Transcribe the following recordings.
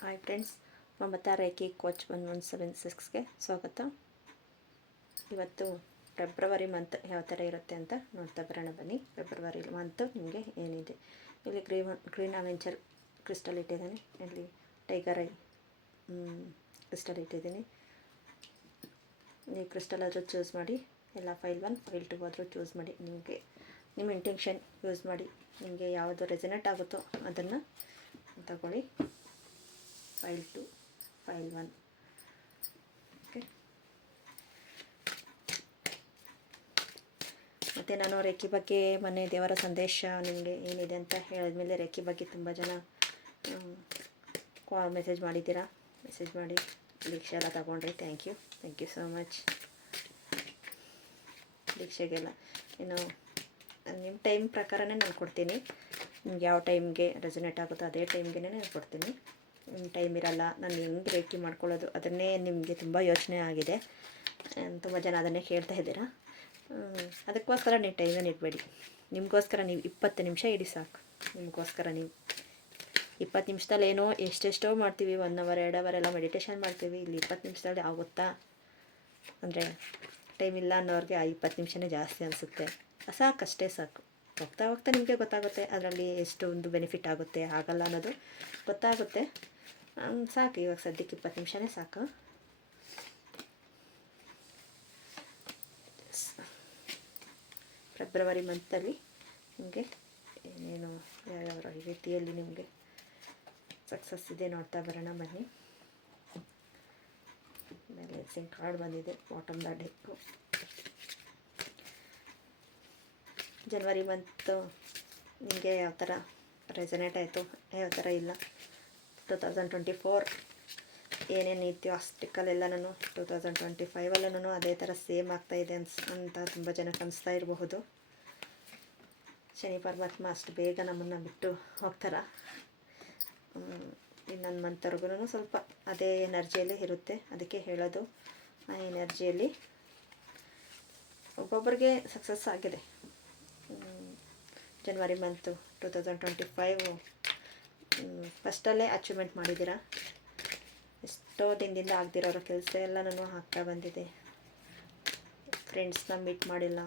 Hi friends, Mamata Rekhi coach 1176ಗೆ ಸ್ವಾಗತ. ಇವತ್ತು ಫೆಬ್ರವರಿ ಮಂತ್ ಯಾವ ಥರ ಇರುತ್ತೆ ಅಂತ ನೋಡ್ತಾ ಬರೋಣ ಬನ್ನಿ. ಫೆಬ್ರವರಿ ಮಂತ್ ನಿಮಗೆ ಏನಿದೆ, ಇಲ್ಲಿ ಗ್ರೀನ್ ಅವೆಂಚರ್ ಕ್ರಿಸ್ಟಲ್ ಇಟ್ಟಿದ್ದೀನಿ, ಇಲ್ಲಿ ಟೈಗರ್ ಐ ಕ್ರಿಸ್ಟಲ್ ಇಟ್ಟಿದ್ದೀನಿ. ನೀವು ಕ್ರಿಸ್ಟಲ್ ಆದರೂ ಚೂಸ್ ಮಾಡಿ, ಎಲ್ಲ ಫೈಲ್ 1 ಫೈಲ್ 2 ಆದರೂ ಚೂಸ್ ಮಾಡಿ. ನಿಮಗೆ ನಿಮ್ಮ ಇಂಟೆನ್ಷನ್ ಯೂಸ್ ಮಾಡಿ, ನಿಮಗೆ ಯಾವುದು ರೆಸನೇಟ್ ಆಗುತ್ತೋ ಅದನ್ನು ತಗೊಳ್ಳಿ. File 2 file 1. ಓಕೆ, ಮತ್ತು ನಾನು ರೇಖಿ ಬಗ್ಗೆ ಮೊನ್ನೆ ದೇವರ ಸಂದೇಶ ನಿಮಗೆ ಏನಿದೆ ಅಂತ ಹೇಳಿದ್ಮೇಲೆ ರೇಖಿ ಬಗ್ಗೆ ತುಂಬ ಜನ ಮೆಸೇಜ್ ಮಾಡಿದ್ದೀರಾ. ಮೆಸೇಜ್ ಮಾಡಿ ದೀಕ್ಷೆ ಎಲ್ಲ ತಗೊಂಡ್ರಿ. Thank you so much. ದೀಕ್ಷೆಗೆಲ್ಲ ಇನ್ನು ನಿಮ್ಮ ಟೈಮ್ ಪ್ರಕಾರನೇ ನಾನು ಕೊಡ್ತೀನಿ. ನಿಮ್ಗೆ ಯಾವ ಟೈಮ್ಗೆ ರೆಸನೇಟ್ ಆಗುತ್ತೋ ಅದೇ ಟೈಮ್ಗೆ ನಾನು ಕೊಡ್ತೀನಿ. ನಿಮ್ಮ ಟೈಮ್ ಇರಲ್ಲ, ನಾನು ಹೆಂಗೆ ರೇಖಿ ಮಾಡ್ಕೊಳ್ಳೋದು ಅದನ್ನೇ ನಿಮಗೆ ತುಂಬ ಯೋಚನೆ ಆಗಿದೆ. ತುಂಬ ಜನ ಅದನ್ನೇ ಕೇಳ್ತಾ ಇದ್ದೀರಾ. ಅದಕ್ಕೋಸ್ಕರ ನೀವು ಟೈಮನ್ನು ಇಡಬೇಡಿ. ನಿಮಗೋಸ್ಕರ ನೀವು 20 ನಿಮಿಷ ಇಡಿ ಸಾಕು. ನಿಮಗೋಸ್ಕರ ನೀವು 20 ನಿಮಿಷದಲ್ಲಿ ಏನೋ ಎಷ್ಟೆಷ್ಟೋ ಮಾಡ್ತೀವಿ, 1 ಅವರ್ 2 ಅವರ್ ಎಲ್ಲ ಮೆಡಿಟೇಷನ್ ಮಾಡ್ತೀವಿ. ಇಲ್ಲಿ 20 ನಿಮಿಷದಲ್ಲಿ ಆಗುತ್ತಾ ಅಂದರೆ ಟೈಮ್ ಇಲ್ಲ ಅನ್ನೋರಿಗೆ ಆ 20 ನಿಮಿಷನೇ ಜಾಸ್ತಿ ಅನಿಸುತ್ತೆ. ಸಾಕಷ್ಟೇ ಸಾಕು. ಹೋಗ್ತಾ ಹೋಗ್ತಾ ನಿಮಗೆ ಗೊತ್ತಾಗುತ್ತೆ ಅದರಲ್ಲಿ ಎಷ್ಟೊಂದು ಬೆನಿಫಿಟ್ ಆಗುತ್ತೆ ಆಗಲ್ಲ ಅನ್ನೋದು ಗೊತ್ತಾಗುತ್ತೆ. ಸಾಕು, ಇವಾಗ ಸದ್ಯಕ್ಕೆ 20 ನಿಮಿಷನೇ ಸಾಕು. ಫೆಬ್ರವರಿ ಮಂತಲ್ಲಿ ನಿಮಗೆ ಏನೇನು ಯಾವ್ಯಾವ ರೀತಿಯಲ್ಲಿ ನಿಮಗೆ ಸಕ್ಸಸ್ ಇದೆ ನೋಡ್ತಾ ಬರೋಣ ಬನ್ನಿ. ಬ್ಯಾಲೆನ್ಸಿಂಗ್ ಕಾರ್ಡ್ ಬಂದಿದೆ, ಬಾಟಮ್ ದ ಡೆಕ್ಕು. ಜನವರಿ ಮಂತು ನಿಮಗೆ ಯಾವ ಥರ ರೆಸನೇಟ್ ಆಯಿತು, ಯಾವ ಥರ ಇಲ್ಲ. 2024 ಏನೇನು ಇತ್ತು ಆಸ್ಟಿಕಲ್ ನಾನು 2025 ಅದೇ ಥರ ಸೇಮ್ ಆಗ್ತಾಯಿದೆ ಅಂತ ತುಂಬ ಜನಕ್ಕೆ ಅನಿಸ್ತಾ ಇರಬಹುದು. ಶನಿ ಪರಮಾತ್ಮ ಅಷ್ಟು ಬೇಗ ನಮ್ಮನ್ನು ಬಿಟ್ಟು ಹೋಗ್ತಾರ. ಇನ್ನೊಂದು ಮಂತ್ವರೆಗೂ ಸ್ವಲ್ಪ ಅದೇ ಎನರ್ಜಿಯಲ್ಲೇ ಇರುತ್ತೆ. ಅದಕ್ಕೆ ಹೇಳೋದು, ಆ ಎನರ್ಜಿಯಲ್ಲಿ ಒಬ್ಬೊಬ್ಬರಿಗೆ ಸಕ್ಸಸ್ ಆಗಿದೆ. ಜನವರಿ ಮಂತು 2025 ಫಸ್ಟಲ್ಲೇ ಅಚೀವ್ಮೆಂಟ್ ಮಾಡಿದ್ದೀರಾ. ಎಷ್ಟೋ ದಿನದಿಂದ ಆಗದಿರೋರ ಕೆಲಸ ಎಲ್ಲನೂ ಆಗ್ತಾ ಬಂದಿದೆ. ಫ್ರೆಂಡ್ಸ್ನ ಮೀಟ್ ಮಾಡಿಲ್ಲ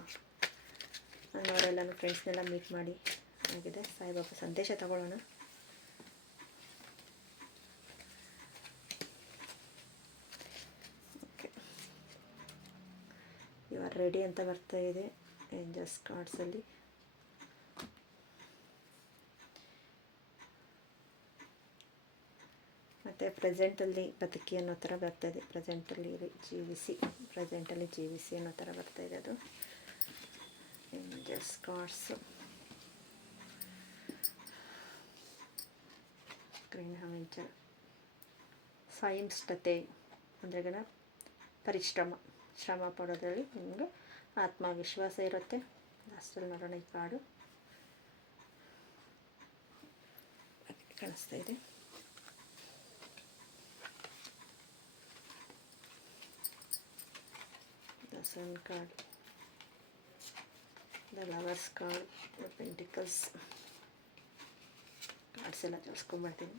ಅನ್ನೋರೆಲ್ಲನೂ ಫ್ರೆಂಡ್ಸ್ನೆಲ್ಲ ಮೀಟ್ ಮಾಡಿ ಆಗಿದೆ. ಸಾಯಿಬಾಬಾ ಸಂದೇಶ ತಗೊಳ್ಳೋಣ. ಓಕೆ, ಯು ಆರ್ ರೆಡಿ ಅಂತ ಬರ್ತಾ ಇದೆ ಏಂಜಲ್ಸ್ ಕಾರ್ಡ್ಸಲ್ಲಿ. ಮತ್ತು ಪ್ರೆಸೆಂಟಲ್ಲಿ ಬದುಕಿ ಅನ್ನೋ ಥರ ಬರ್ತಾಯಿದೆ. ಪ್ರೆಸೆಂಟಲ್ಲಿ ಜೀವಿಸಿ, ಪ್ರೆಸೆಂಟಲ್ಲಿ ಜೀವಿಸಿ ಅನ್ನೋ ಥರ ಬರ್ತಾಯಿದೆ ಅದು. ಏಂಜಲ್ಸ್ ಕಾರ್ಡ್ಸು, ಗ್ರೀನ್ ಅವೆಂಚರ್, ಸಂಯಮತೆ ಅಂದರೆ ಶ್ರಮ ಪಡೋದ್ರಲ್ಲಿ ನಿಮಗೆ ಆತ್ಮವಿಶ್ವಾಸ ಇರುತ್ತೆ. ಲಾಸ್ಟಲ್ಲಿ ನೋಡೋಣ, ಈ ಕಾರ್ಡು ಕಾಣಿಸ್ತಾ ಇದೆ. Sun card, the lovers card, the pentacles cards ಎಲ್ಲ ಜೋಡಿಸ್ಕೊಂಡ್ಬರ್ತೀನಿ.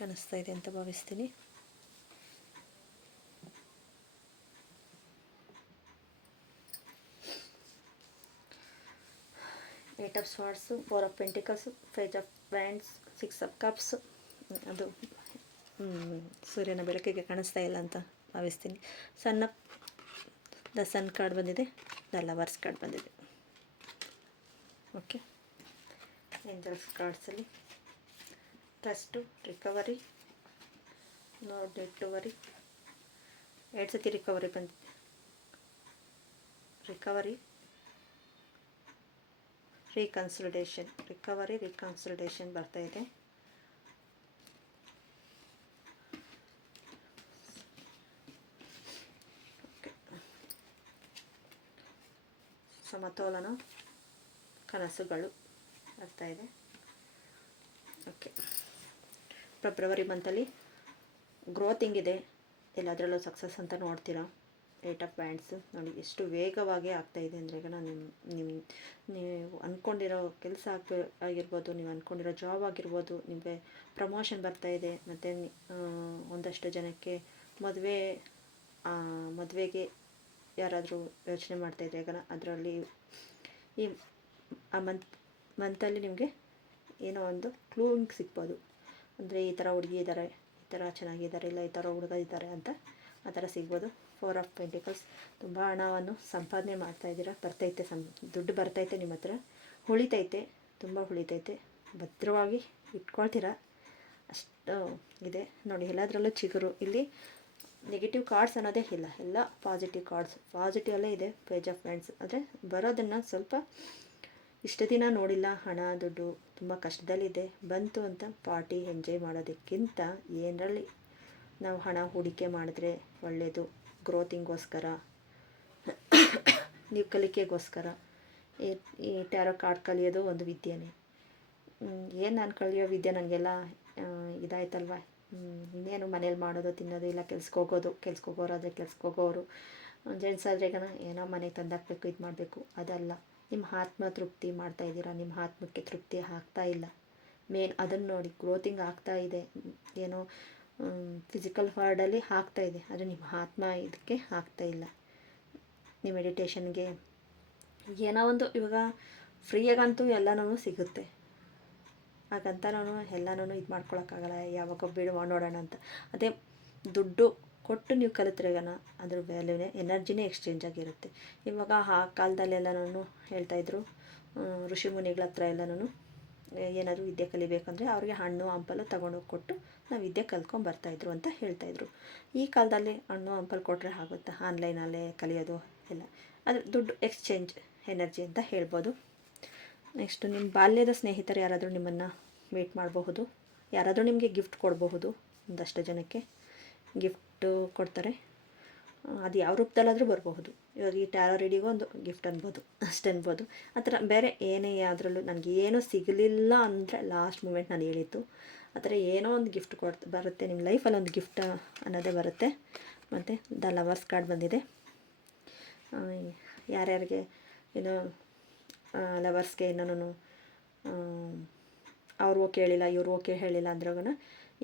ಕಾಣಿಸ್ತಾ ಇದೆ ಅಂತ ಭಾವಿಸ್ತೀನಿ. Eight of swords, 4 of pentacles, page of wands, 6 of cups. ಅದು ಸೂರ್ಯನ ಬೆಳಕಿಗೆ ಕಾಣಿಸ್ತಾ ಇಲ್ಲ ಅಂತ ಭಾವಿಸ್ತೀನಿ. ದ ಸನ್ ಕಾರ್ಡ್ ಬಂದಿದೆ, ದ ಲವರ್ಸ್ ಕಾರ್ಡ್ ಬಂದಿದೆ. ಓಕೆ, ಏಂಜಲ್ಸ್ ಕಾರ್ಡ್ಸಲ್ಲಿ trust, recovery, no dead to worry. 2 ಸತಿ ರಿಕವರಿ ಬಂದಿದೆ. ರಿಕವರಿ, ರೀಕನ್ಸಲ್ಟೇಷನ್, ರಿಕವರಿ ರೀಕನ್ಸಲ್ಟೇಷನ್ ಬರ್ತಾಯಿದೆ. ಸಮತೋಲನ, ಕನಸುಗಳು ಬರ್ತಾಯಿದೆ. ಓಕೆ, ಫೆಬ್ರವರಿ ಮಂತಲ್ಲಿ ಗ್ರೋತ್ ಹಿಂಗಿದೆ, ಎಲ್ಲದರಲ್ಲೂ ಸಕ್ಸಸ್ ಅಂತ ನೋಡ್ತೀರಾ. ಏಟ್ ಆಫ್ ವ್ಯಾಂಡ್ಸು ನೋಡಿ ಎಷ್ಟು ವೇಗವಾಗಿ ಆಗ್ತಾಯಿದೆ ಅಂದರೆ ಈಗ ನಾನು ನೀವು ಅಂದ್ಕೊಂಡಿರೋ ಕೆಲಸ ಆಗಿರ್ಬೋದು, ನೀವು ಅಂದ್ಕೊಂಡಿರೋ ಜಾಬ್ ಆಗಿರ್ಬೋದು, ನಿಮಗೆ ಪ್ರಮೋಷನ್ ಬರ್ತಾಯಿದೆ. ಮತ್ತು ಒಂದಷ್ಟು ಜನಕ್ಕೆ ಮದುವೆಗೆ ಯಾರಾದರೂ ಯೋಚನೆ ಮಾಡ್ತಾಯಿದ್ರೆ ಈಗ ಅದರಲ್ಲಿ ಈ ಆ ಮಂತಲ್ಲಿ ನಿಮಗೆ ಏನೋ ಒಂದು ಕ್ಲೂ ಹಿಂಗೆ ಸಿಗ್ಬೋದು. ಅಂದರೆ ಈ ಥರ ಹುಡುಗಿ ಇದ್ದಾರೆ, ಈ ಥರ ಚೆನ್ನಾಗಿದ್ದಾರೆ, ಇಲ್ಲ ಈ ಥರ ಹುಡುಗ ಇದ್ದಾರೆ ಅಂತ ಆ ಥರ ಸಿಗ್ಬೋದು. 4 ಆಫ್ ಪೆಂಟಿಕಲ್ಸ್, ತುಂಬ ಹಣವನ್ನು ಸಂಪಾದನೆ ಮಾಡ್ತಾಯಿದ್ದೀರಾ, ಬರ್ತೈತೆ, ದುಡ್ಡು ಬರ್ತೈತೆ, ನಿಮ್ಮ ಹತ್ರ ಉಳಿತೈತೆ, ತುಂಬ ಉಳಿತೈತೆ, ಭದ್ರವಾಗಿ ಇಟ್ಕೊಳ್ತೀರಾ, ಅಷ್ಟು ಇದೆ ನೋಡಿ. ಎಲ್ಲದರಲ್ಲೂ ಚಿಗುರು. ಇಲ್ಲಿ ನೆಗೆಟಿವ್ ಕಾರ್ಡ್ಸ್ ಅನ್ನೋದೇ ಇಲ್ಲ, ಎಲ್ಲ ಪಾಸಿಟಿವ್ ಕಾರ್ಡ್ಸ್, ಪಾಸಿಟಿವಲ್ಲೇ ಇದೆ. ಪೇಜ್ ಆಫ್ ವ್ಯಾಂಡ್ಸ್ ಅಂದರೆ ಬರೋದನ್ನು ಸ್ವಲ್ಪ ಇಷ್ಟು ದಿನ ನೋಡಿಲ್ಲ, ಹಣ ದುಡ್ಡು ತುಂಬ ಕಷ್ಟದಲ್ಲಿದೆ, ಬಂತು ಅಂತ ಪಾರ್ಟಿ ಎಂಜಾಯ್ ಮಾಡೋದಕ್ಕಿಂತ ಏನರಲ್ಲಿ ನಾವು ಹಣ ಹೂಡಿಕೆ ಮಾಡಿದ್ರೆ ಒಳ್ಳೆಯದು. ಗ್ರೋತಿಂಗೋಸ್ಕರ, ನೀವು ಕಲಿಕೆಗೋಸ್ಕರ ಈ ಟ್ಯಾರೋ ಕಾರ್ಡ್ ಕಲಿಯೋದು ಒಂದು ವಿದ್ಯೆನೇ. ಏನು ನಾನು ಕಲಿಯೋ ವಿದ್ಯೆ ನನಗೆಲ್ಲ ಇದಾಯ್ತಲ್ವ, ಇನ್ನೇನು ಮನೇಲಿ ಮಾಡೋದು ತಿನ್ನೋದು, ಇಲ್ಲ ಕೆಲ್ಸಕ್ಕೆ ಹೋಗೋರಾದರೆ ಕೆಲ್ಸಕ್ಕೆ ಹೋಗೋರು, ಜೆಂಟ್ಸ್ ಆದರೆ ಈಗ ಏನೋ ಮನೆಗೆ ತಂದಾಕಬೇಕು, ಇದು ಮಾಡಬೇಕು, ಅದಲ್ಲ. ನಿಮ್ಮ ಆತ್ಮ ತೃಪ್ತಿ ಮಾಡ್ತಾಯಿದ್ದೀರಾ, ನಿಮ್ಮ ಆತ್ಮಕ್ಕೆ ತೃಪ್ತಿ ಆಗ್ತಾ ಇಲ್ಲ, ಮೇನ್ ಅದನ್ನು ನೋಡಿ. ಗ್ರೋತಿಂಗ್ ಆಗ್ತಾ ಇದೆ, ಏನೋ ಫಿಸಿಕಲ್ ವರ್ಡಲ್ಲಿ ಆಗ್ತಾಯಿದೆ, ಆದರೆ ನಿಮ್ಮ ಆತ್ಮ ಇದಕ್ಕೆ ಆಗ್ತಾಯಿಲ್ಲ. ನೀವು ಮೆಡಿಟೇಷನ್ಗೆ ಏನೋ ಒಂದು ಇವಾಗ ಫ್ರೀಯಾಗಂತೂ ಎಲ್ಲನೂ ಸಿಗುತ್ತೆ, ಹಾಗಂತ ನಾನು ಎಲ್ಲನೂ ಇದು ಮಾಡ್ಕೊಳಕ್ಕಾಗಲ್ಲ, ಯಾವಾಗ ಬಿಡುವ ನೋಡೋಣ ಅಂತ. ಅದೇ ದುಡ್ಡು ಕೊಟ್ಟು ನೀವು ಕಲಿತ್ರೆಗನ ಅದ್ರ ವ್ಯಾಲ್ಯೂನೇ, ಎನರ್ಜಿನೇ ಎಕ್ಸ್ಚೇಂಜ್ ಆಗಿರುತ್ತೆ. ಇವಾಗ ಆ ಕಾಲದಲ್ಲೆಲ್ಲನೂ ಹೇಳ್ತಾಯಿದ್ರು, ಋಷಿ ಮುನಿಗಳ ಹತ್ರ ಎಲ್ಲನೂ ಏನಾದರೂ ವಿದ್ಯೆ ಕಲಿಬೇಕಂದ್ರೆ ಅವ್ರಿಗೆ ಹಣ್ಣು ಹಂಪಲು ತೊಗೊಂಡೋಗಿ ಕೊಟ್ಟು ನಾವು ವಿದ್ಯೆ ಕಲ್ತ್ಕೊಂಬರ್ತಾಯಿದ್ರು ಅಂತ ಹೇಳ್ತಾಯಿದ್ರು. ಈ ಕಾಲದಲ್ಲಿ ಹಣ್ಣು ಹಂಪಲು ಕೊಟ್ಟರೆ ಆಗುತ್ತಾ? ಆನ್ಲೈನಲ್ಲೇ ಕಲಿಯೋದು ಎಲ್ಲ, ಅದು ದುಡ್ಡು ಎಕ್ಸ್ಚೇಂಜ್ ಎನರ್ಜಿ ಅಂತ ಹೇಳ್ಬೋದು. ನೆಕ್ಸ್ಟು ನಿಮ್ಮ ಬಾಲ್ಯದ ಸ್ನೇಹಿತರು ಯಾರಾದರೂ ನಿಮ್ಮನ್ನು ಮೀಟ್ ಮಾಡಬಹುದು, ಯಾರಾದರೂ ನಿಮಗೆ ಗಿಫ್ಟ್ ಕೊಡಬಹುದು. ಒಂದಷ್ಟು ಜನಕ್ಕೆ ಗಿಫ್ಟು ಕೊಡ್ತಾರೆ, ಅದು ಯಾವ ರೂಪದಲ್ಲಾದರೂ ಬರಬಹುದು. ಇವಾಗ ಈ ಟ್ಯಾರೋ ರೀಡಿಗೂ ಒಂದು ಗಿಫ್ಟ್ ಅನ್ಬೋದು, ಅಷ್ಟು ಅನ್ಬೋದು. ಆ ಥರ ಬೇರೆ ಏನೇ ಯಾವುದ್ರಲ್ಲೂ ನನಗೆ ಏನೂ ಸಿಗಲಿಲ್ಲ ಅಂದರೆ ಲಾಸ್ಟ್ ಮೂಮೆಂಟ್ ನಾನು ಹೇಳಿದ್ದು ಆ ಥರ ಏನೋ ಒಂದು ಗಿಫ್ಟ್ ಬರುತ್ತೆ ನಿಮ್ಮ ಲೈಫಲ್ಲಿ, ಒಂದು ಗಿಫ್ಟ್ ಅನ್ನೋದೇ ಬರುತ್ತೆ. ಮತ್ತು ದ ಲವರ್ಸ್ ಕಾರ್ಡ್ ಬಂದಿದೆ. ಯಾರ್ಯಾರಿಗೆ ಏನೋ ಲವರ್ಸ್ಗೆ ಇನ್ನೂ ಅವ್ರು ಓಕೆ ಹೇಳಿಲ್ಲ, ಇವ್ರು ಓಕೆ ಹೇಳಿಲ್ಲ ಅಂದ್ರೂ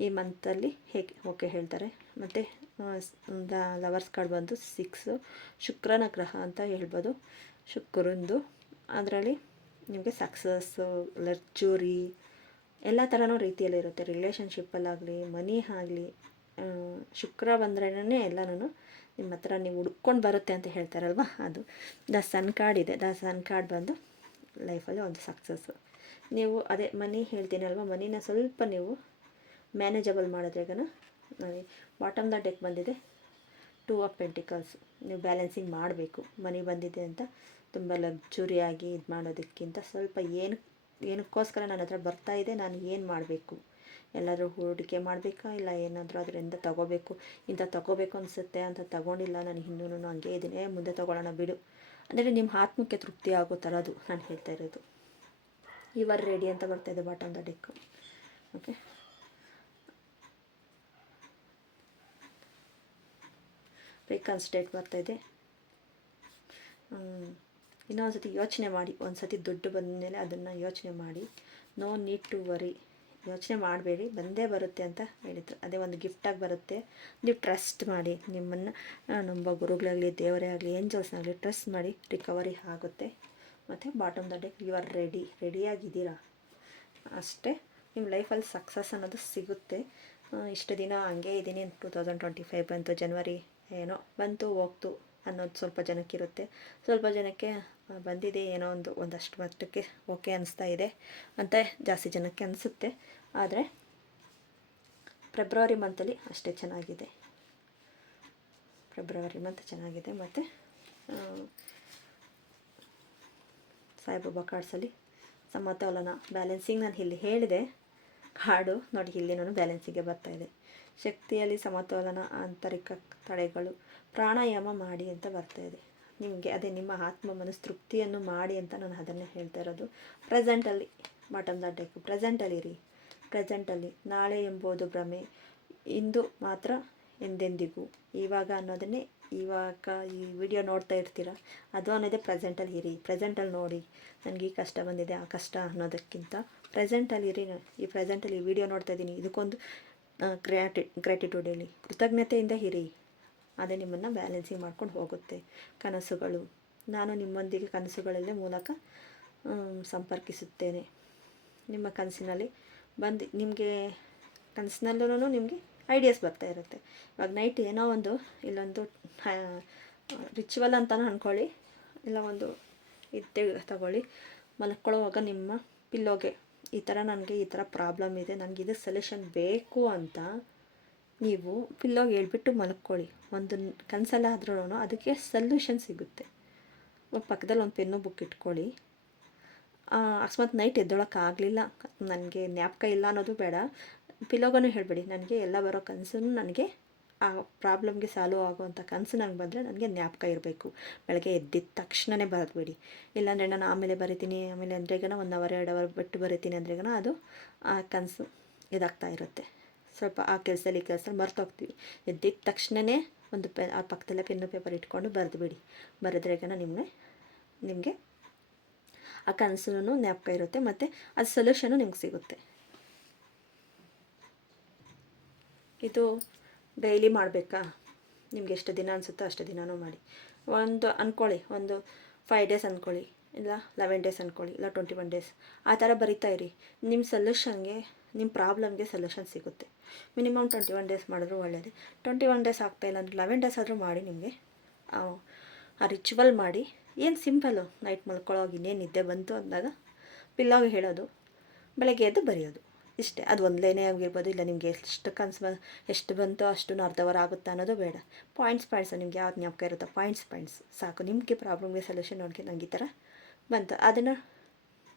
ಈ ಮಂತಲ್ಲಿ ಹೇಗೆ ಓಕೆ ಹೇಳ್ತಾರೆ. ಮತ್ತು ದ ಲವರ್ಸ್ ಕಾರ್ಡ್ ಬಂದು 6 ಶುಕ್ರನ ಗ್ರಹ ಅಂತ ಹೇಳ್ಬೋದು. ಶುಕ್ರಂದು ಅದರಲ್ಲಿ ನಿಮಗೆ ಸಕ್ಸಸ್ಸು, ಲಕ್ಸುರಿ ಎಲ್ಲ ಥರನೂ ರೀತಿಯಲ್ಲಿರುತ್ತೆ. ರಿಲೇಷನ್ಶಿಪ್ಪಲ್ಲಾಗಲಿ, ಮನಿ ಆಗಲಿ, ಶುಕ್ರ ಬಂದ್ರೇ ಎಲ್ಲನೂ ನಿಮ್ಮ ಹತ್ರ ನೀವು ಹುಡ್ಕೊಂಡು ಬರುತ್ತೆ ಅಂತ ಹೇಳ್ತಾರಲ್ವ, ಅದು. ದ ಸನ್ ಕಾರ್ಡ್ ಇದೆ. ದ ಸನ್ ಕಾರ್ಡ್ ಬಂದು ಲೈಫಲ್ಲಿ ಒಂದು ಸಕ್ಸಸ್ಸು. ನೀವು ಅದೇ ಮನಿ ಹೇಳ್ತೀನಿ ಅಲ್ವ, ಮನಿನ ಸ್ವಲ್ಪ ನೀವು ಮ್ಯಾನೇಜಬಲ್ ಮಾಡಿದ್ರೆಗನ ನೋಡಿ. ಬಾಟಮ್ ದ ಡೆಕ್ ಬಂದಿದೆ 2 ಆಫ್ ಪೆಂಟಿಕಲ್ಸ್. ನೀವು ಬ್ಯಾಲೆನ್ಸಿಂಗ್ ಮಾಡಬೇಕು. ಮನಿ ಬಂದಿದೆ ಅಂತ ತುಂಬ ಲಕ್ಸುರಿಯಾಗಿ ಇದು ಮಾಡೋದಕ್ಕಿಂತ ಸ್ವಲ್ಪ ಏನಕ್ಕೋಸ್ಕರ ನನ್ನ ಹತ್ರ ಬರ್ತಾಯಿದೆ, ನಾನು ಏನು ಮಾಡಬೇಕು, ಎಲ್ಲಾದರೂ ಹೂಡಿಕೆ ಮಾಡಬೇಕಾ, ಇಲ್ಲ ಏನಾದರೂ ಅದರಿಂದ ತಗೋಬೇಕು, ಇಂಥ ತಗೋಬೇಕು ಅನಿಸುತ್ತೆ ಅಂತ ತಗೊಂಡಿಲ್ಲ, ನಾನು ಇನ್ನೂ ಹಂಗೆ ಇದ್ದೀನಿ, ಮುಂದೆ ತೊಗೊಳ್ಳೋಣ ಬಿಡು ಅಂದರೆ ನಿಮ್ಮ ಆತ್ಮಕ್ಕೆ ತೃಪ್ತಿ ಆಗೋ ಥರದ್ದು ನಾನು ಹೇಳ್ತಾ ಇರೋದು. ಯು ಆರ್ ರೆಡಿ ಅಂತ ಬರ್ತಾಯಿದೆ ಬಾಟಮ್ ದ ಡೆಕ್ಕು. ಓಕೆ, ರೀಕನ್ಸ್ಟೇಟ್ ಬರ್ತಾಯಿದೆ. ಇನ್ನೊಂದು ಸತಿ ಯೋಚನೆ ಮಾಡಿ, ಒಂದು ಸತಿ ದುಡ್ಡು ಬಂದ ಮೇಲೆ ಅದನ್ನು ಯೋಚನೆ ಮಾಡಿ. ನೋ ನೀಡ್ ಟು ವರಿ, ಯೋಚನೆ ಮಾಡಬೇಡಿ, ಬಂದೇ ಬರುತ್ತೆ ಅಂತ ಹೇಳಿದ್ರು. ಅದೇ ಒಂದು ಗಿಫ್ಟಾಗಿ ಬರುತ್ತೆ. ನೀವು ಟ್ರಸ್ಟ್ ಮಾಡಿ, ನಿಮ್ಮನ್ನು ನಮ್ಮ ಗುರುಗಳಾಗಲಿ, ದೇವರೇ ಆಗಲಿ, ಏಂಜಲ್ಸ್ನಾಗಲಿ ಟ್ರಸ್ಟ್ ಮಾಡಿ, ರಿಕವರಿ ಆಗುತ್ತೆ. ಮತ್ತು bottom the deck, you are ರೆಡಿಯಾಗಿದ್ದೀರಾ ಅಷ್ಟೇ. ನಿಮ್ಮ ಲೈಫಲ್ಲಿ ಸಕ್ಸಸ್ ಅನ್ನೋದು ಸಿಗುತ್ತೆ. ಇಷ್ಟು ದಿನ ಹಂಗೆ ಇದ್ದೀನಿ, 2025 ಬಂತು, ಜನವರಿ ಏನೋ ಬಂತು ಹೋಗ್ತು ಅನ್ನೋದು ಸ್ವಲ್ಪ ಜನಕ್ಕಿರುತ್ತೆ. ಸ್ವಲ್ಪ ಜನಕ್ಕೆ ಬಂದಿದೆ ಏನೋ ಒಂದಷ್ಟು ಮಟ್ಟಕ್ಕೆ ಓಕೆ ಅನಿಸ್ತಾ ಇದೆ ಅಂತ ಜಾಸ್ತಿ ಜನಕ್ಕೆ ಅನಿಸುತ್ತೆ. ಆದರೆ ಫೆಬ್ರವರಿ ಮಂತಲ್ಲಿ ಅಷ್ಟೇ ಚೆನ್ನಾಗಿದೆ, ಫೆಬ್ರವರಿ ಮಂತ್ ಚೆನ್ನಾಗಿದೆ. ಮತ್ತು ಸಾಯಿಬಾಬಾ ಕಾರ್ಡ್ಸಲ್ಲಿ ಸಮತೋಲನ, ಬ್ಯಾಲೆನ್ಸಿಂಗ್ ನಾನು ಇಲ್ಲಿ ಹೇಳಿದೆ. ಕಾರ್ಡು ನೋಡಿ, ಇಲ್ಲಿ ನಾನು ಬ್ಯಾಲೆನ್ಸಿಗೆ ಬರ್ತಾಯಿದೆ. ಶಕ್ತಿಯಲ್ಲಿ ಸಮತೋಲನ, ಆಂತರಿಕ ತಡೆಗಳು, ಪ್ರಾಣಾಯಾಮ ಮಾಡಿ ಅಂತ ಬರ್ತಾಯಿದೆ ನಿಮಗೆ. ಅದೇ ನಿಮ್ಮ ಆತ್ಮ ಮನಸ್ಸು ತೃಪ್ತಿಯನ್ನು ಮಾಡಿ ಅಂತ ನಾನು ಅದನ್ನೇ ಹೇಳ್ತಾ ಇರೋದು. ಪ್ರೆಸೆಂಟಲ್ಲಿ ಬಾಟಮ್ ದ ಡೆಕ್, ಪ್ರೆಸೆಂಟಲ್ಲಿರಿ. ಪ್ರೆಸೆಂಟಲ್ಲಿ ನಾಳೆ ಎಂಬುದು ಭ್ರಮೆ, ಇಂದು ಮಾತ್ರ ಎಂದೆಂದಿಗೂ, ಇವಾಗ ಅನ್ನೋದನ್ನೇ ಇವಾಗ ಈ ವಿಡಿಯೋ ನೋಡ್ತಾ ಇರ್ತೀರ, ಅದು ಅನ್ನೋದೇ ಪ್ರೆಸೆಂಟಲ್ಲಿ ಇರಿ. ಪ್ರೆಸೆಂಟಲ್ಲಿ ನೋಡಿ, ನನಗೆ ಈ ಕಷ್ಟ ಬಂದಿದೆ ಆ ಕಷ್ಟ ಅನ್ನೋದಕ್ಕಿಂತ ಪ್ರೆಸೆಂಟಲ್ಲಿ ಇರಿ. ಈ ಪ್ರೆಸೆಂಟಲ್ಲಿ ಈ ವಿಡಿಯೋ ನೋಡ್ತಾ ಇದ್ದೀನಿ, ಇದಕ್ಕೊಂದು ಗ್ರ್ಯಾಟಿಟ್ಯೂಡ್ ಹೇಳಿ, ಕೃತಜ್ಞತೆಯಿಂದ ಇರಿ. ಅದೇ ನಿಮ್ಮನ್ನು ಬ್ಯಾಲೆನ್ಸಿಂಗ್ ಮಾಡ್ಕೊಂಡು ಹೋಗುತ್ತೆ. ಕನಸುಗಳು, ನಾನು ನಿಮ್ಮೊಂದಿಗೆ ಕನಸುಗಳಲ್ಲೇ ಮೂಲಕ ಸಂಪರ್ಕಿಸುತ್ತೇನೆ. ನಿಮ್ಮ ಕನಸಿನಲ್ಲಿ ಬಂದು ನಿಮಗೆ ಕನಸಿನಲ್ಲೂ ನಿಮಗೆ ಐಡಿಯಾಸ್ ಬರ್ತಾ ಇರುತ್ತೆ. ಇವಾಗ ನೈಟ್ ಏನೋ ಒಂದು ಇಲ್ಲೊಂದು ರಿಚುವಲ್ ಅಂತಲೂ ಅಂದ್ಕೊಳ್ಳಿ, ಇಲ್ಲ ಒಂದು ಇದು ತಗೊಳ್ಳಿ, ಮಲ್ಕೊಳ್ಳೋವಾಗ ನಿಮ್ಮ ಪಿಲ್ಲೋಗೆ ಈ ಥರ ನನಗೆ ಈ ಥರ ಪ್ರಾಬ್ಲಮ್ ಇದೆ, ನನಗೆ ಇದು ಸೊಲ್ಯೂಷನ್ ಬೇಕು ಅಂತ ನೀವು ಪಿಲ್ಲೋಗೆ ಹೇಳ್ಬಿಟ್ಟು ಮಲ್ಕೊಳ್ಳಿ. ಒಂದು ಕನಸಲ್ಲಾದ್ರೂ ಅದಕ್ಕೆ ಸೊಲ್ಯೂಷನ್ ಸಿಗುತ್ತೆ. ಪಕ್ಕದಲ್ಲಿ ಒಂದು ಪೆನ್ನು ಬುಕ್ ಇಟ್ಕೊಳ್ಳಿ. ಅಕಸ್ಮಾತ್ ನೈಟ್ ಎದ್ದೊಳಕ್ಕಾಗಲಿಲ್ಲ, ನನಗೆ ಜ್ಞಾಪಕ ಇಲ್ಲ ಅನ್ನೋದು ಬೇಡ, ಪಿಲ್ಲೋಗನೂ ಹೇಳಬೇಡಿ, ನನಗೆ ಎಲ್ಲ ಬರೋ ಕನಸು ನನಗೆ ಆ ಪ್ರಾಬ್ಲಮ್ಗೆ ಸಾಲ್ವ್ ಆಗೋವಂಥ ಕನಸು ನನಗೆ ಬಂದರೆ ನನಗೆ ಜ್ಞಾಪಕ ಇರಬೇಕು. ಬೆಳಗ್ಗೆ ಎದ್ದಿದ್ದ ತಕ್ಷಣವೇ ಬರೆದ್ಬಿಡಿ. ಇಲ್ಲಾಂದರೆ ನಾನು ಆಮೇಲೆ ಬರಿತೀನಿ, ಆಮೇಲೆ ಅಂದ್ರೆಗನ 1 ಅವರ್ 2 ಅವರ್ ಬಿಟ್ಟು ಬರಿತೀನಿ ಅಂದ್ರೆಗನ ಅದು ಆ ಕನಸು ಇದಾಗ್ತಾ ಇರುತ್ತೆ. ಸ್ವಲ್ಪ ಆ ಕೆಲಸದಲ್ಲಿ ಈ ಕೆಲಸದಲ್ಲಿ ಮರ್ತೋಗ್ತೀವಿ. ಎದ್ದಿದ್ದ ತಕ್ಷಣವೇ ಒಂದು ಆ ಪಕ್ಕದಲ್ಲೇ ಪೆನ್ನು ಪೇಪರ್ ಇಟ್ಕೊಂಡು ಬರೆದ್ಬಿಡಿ. ಬರೆದ್ರೆಗನ ನಿಮಗೆ ಆ ಕನಸು ಜ್ಞಾಪಕ ಇರುತ್ತೆ, ಮತ್ತು ಅದು ಸೊಲ್ಯೂಷನು ನಿಮ್ಗೆ ಸಿಗುತ್ತೆ. ಇದು ಡೈಲಿ ಮಾಡಬೇಕಾ? ನಿಮ್ಗೆ ಎಷ್ಟು ದಿನ ಅನಿಸುತ್ತೋ ಅಷ್ಟು ದಿನವೂ ಮಾಡಿ. ಒಂದು ಅಂದ್ಕೊಳ್ಳಿ, ಒಂದು 5 ಡೇಸ್ ಅಂದ್ಕೊಳ್ಳಿ, ಇಲ್ಲ 11 ಡೇಸ್ ಅಂದ್ಕೊಳ್ಳಿ, ಇಲ್ಲ 21 ಡೇಸ್, ಆ ಥರ ಬರಿತಾ ಇರಿ. ನಿಮ್ಮ ಸೊಲ್ಯೂಷನ್ಗೆ, ನಿಮ್ಮ ಪ್ರಾಬ್ಲಮ್ಗೆ ಸೊಲ್ಯೂಷನ್ ಸಿಗುತ್ತೆ. ಮಿನಿಮಮ್ 21 ಡೇಸ್ ಮಾಡಿದ್ರು ಒಳ್ಳೆಯದೇ. 21 ಡೇಸ್ ಆಗ್ತಾಯಿಲ್ಲ ಅಂದರೆ 11 ಡೇಸ್ ಆದರೂ ಮಾಡಿ. ನಿಮಗೆ ಆ ರಿಚುವಲ್ ಮಾಡಿ. ಏನು ಸಿಂಪಲ್ಲು, ನೈಟ್ ಮಲ್ಕೊಳ್ಳೋಗಿ ಇನ್ನೇನು ನಿದ್ದೆ ಬಂತು ಅಂದಾಗ ಪಿಲ್ಲೋಗೆ ಹೇಳೋದು, ಬೆಳಗ್ಗೆ ಎದ್ದು ಬರೆಯೋದು, ಇಷ್ಟೇ. ಅದು ಒಂದೇನೇ ಆಗಿರ್ಬೋದು, ಇಲ್ಲ ನಿಮಗೆ ಎಷ್ಟು ಬಂತೋ ಅಷ್ಟು ಅರ್ಧ ಅವರ್ ಆಗುತ್ತಾ ಅನ್ನೋದು ಬೇಡ. ಪಾಯಿಂಟ್ಸ್ ನಿಮ್ಗೆ ಯಾವ್ದು ಜ್ಞಾಪಕ ಇರುತ್ತೋ ಪಾಯಿಂಟ್ಸ್ ಸಾಕು. ನಿಮಗೆ ಪ್ರಾಬ್ಲಮ್ಗೆ ಸೊಲ್ಯೂಷನ್ ನೋಡಿ, ನನಗೆ ಈ ಥರ ಬಂತು, ಅದನ್ನು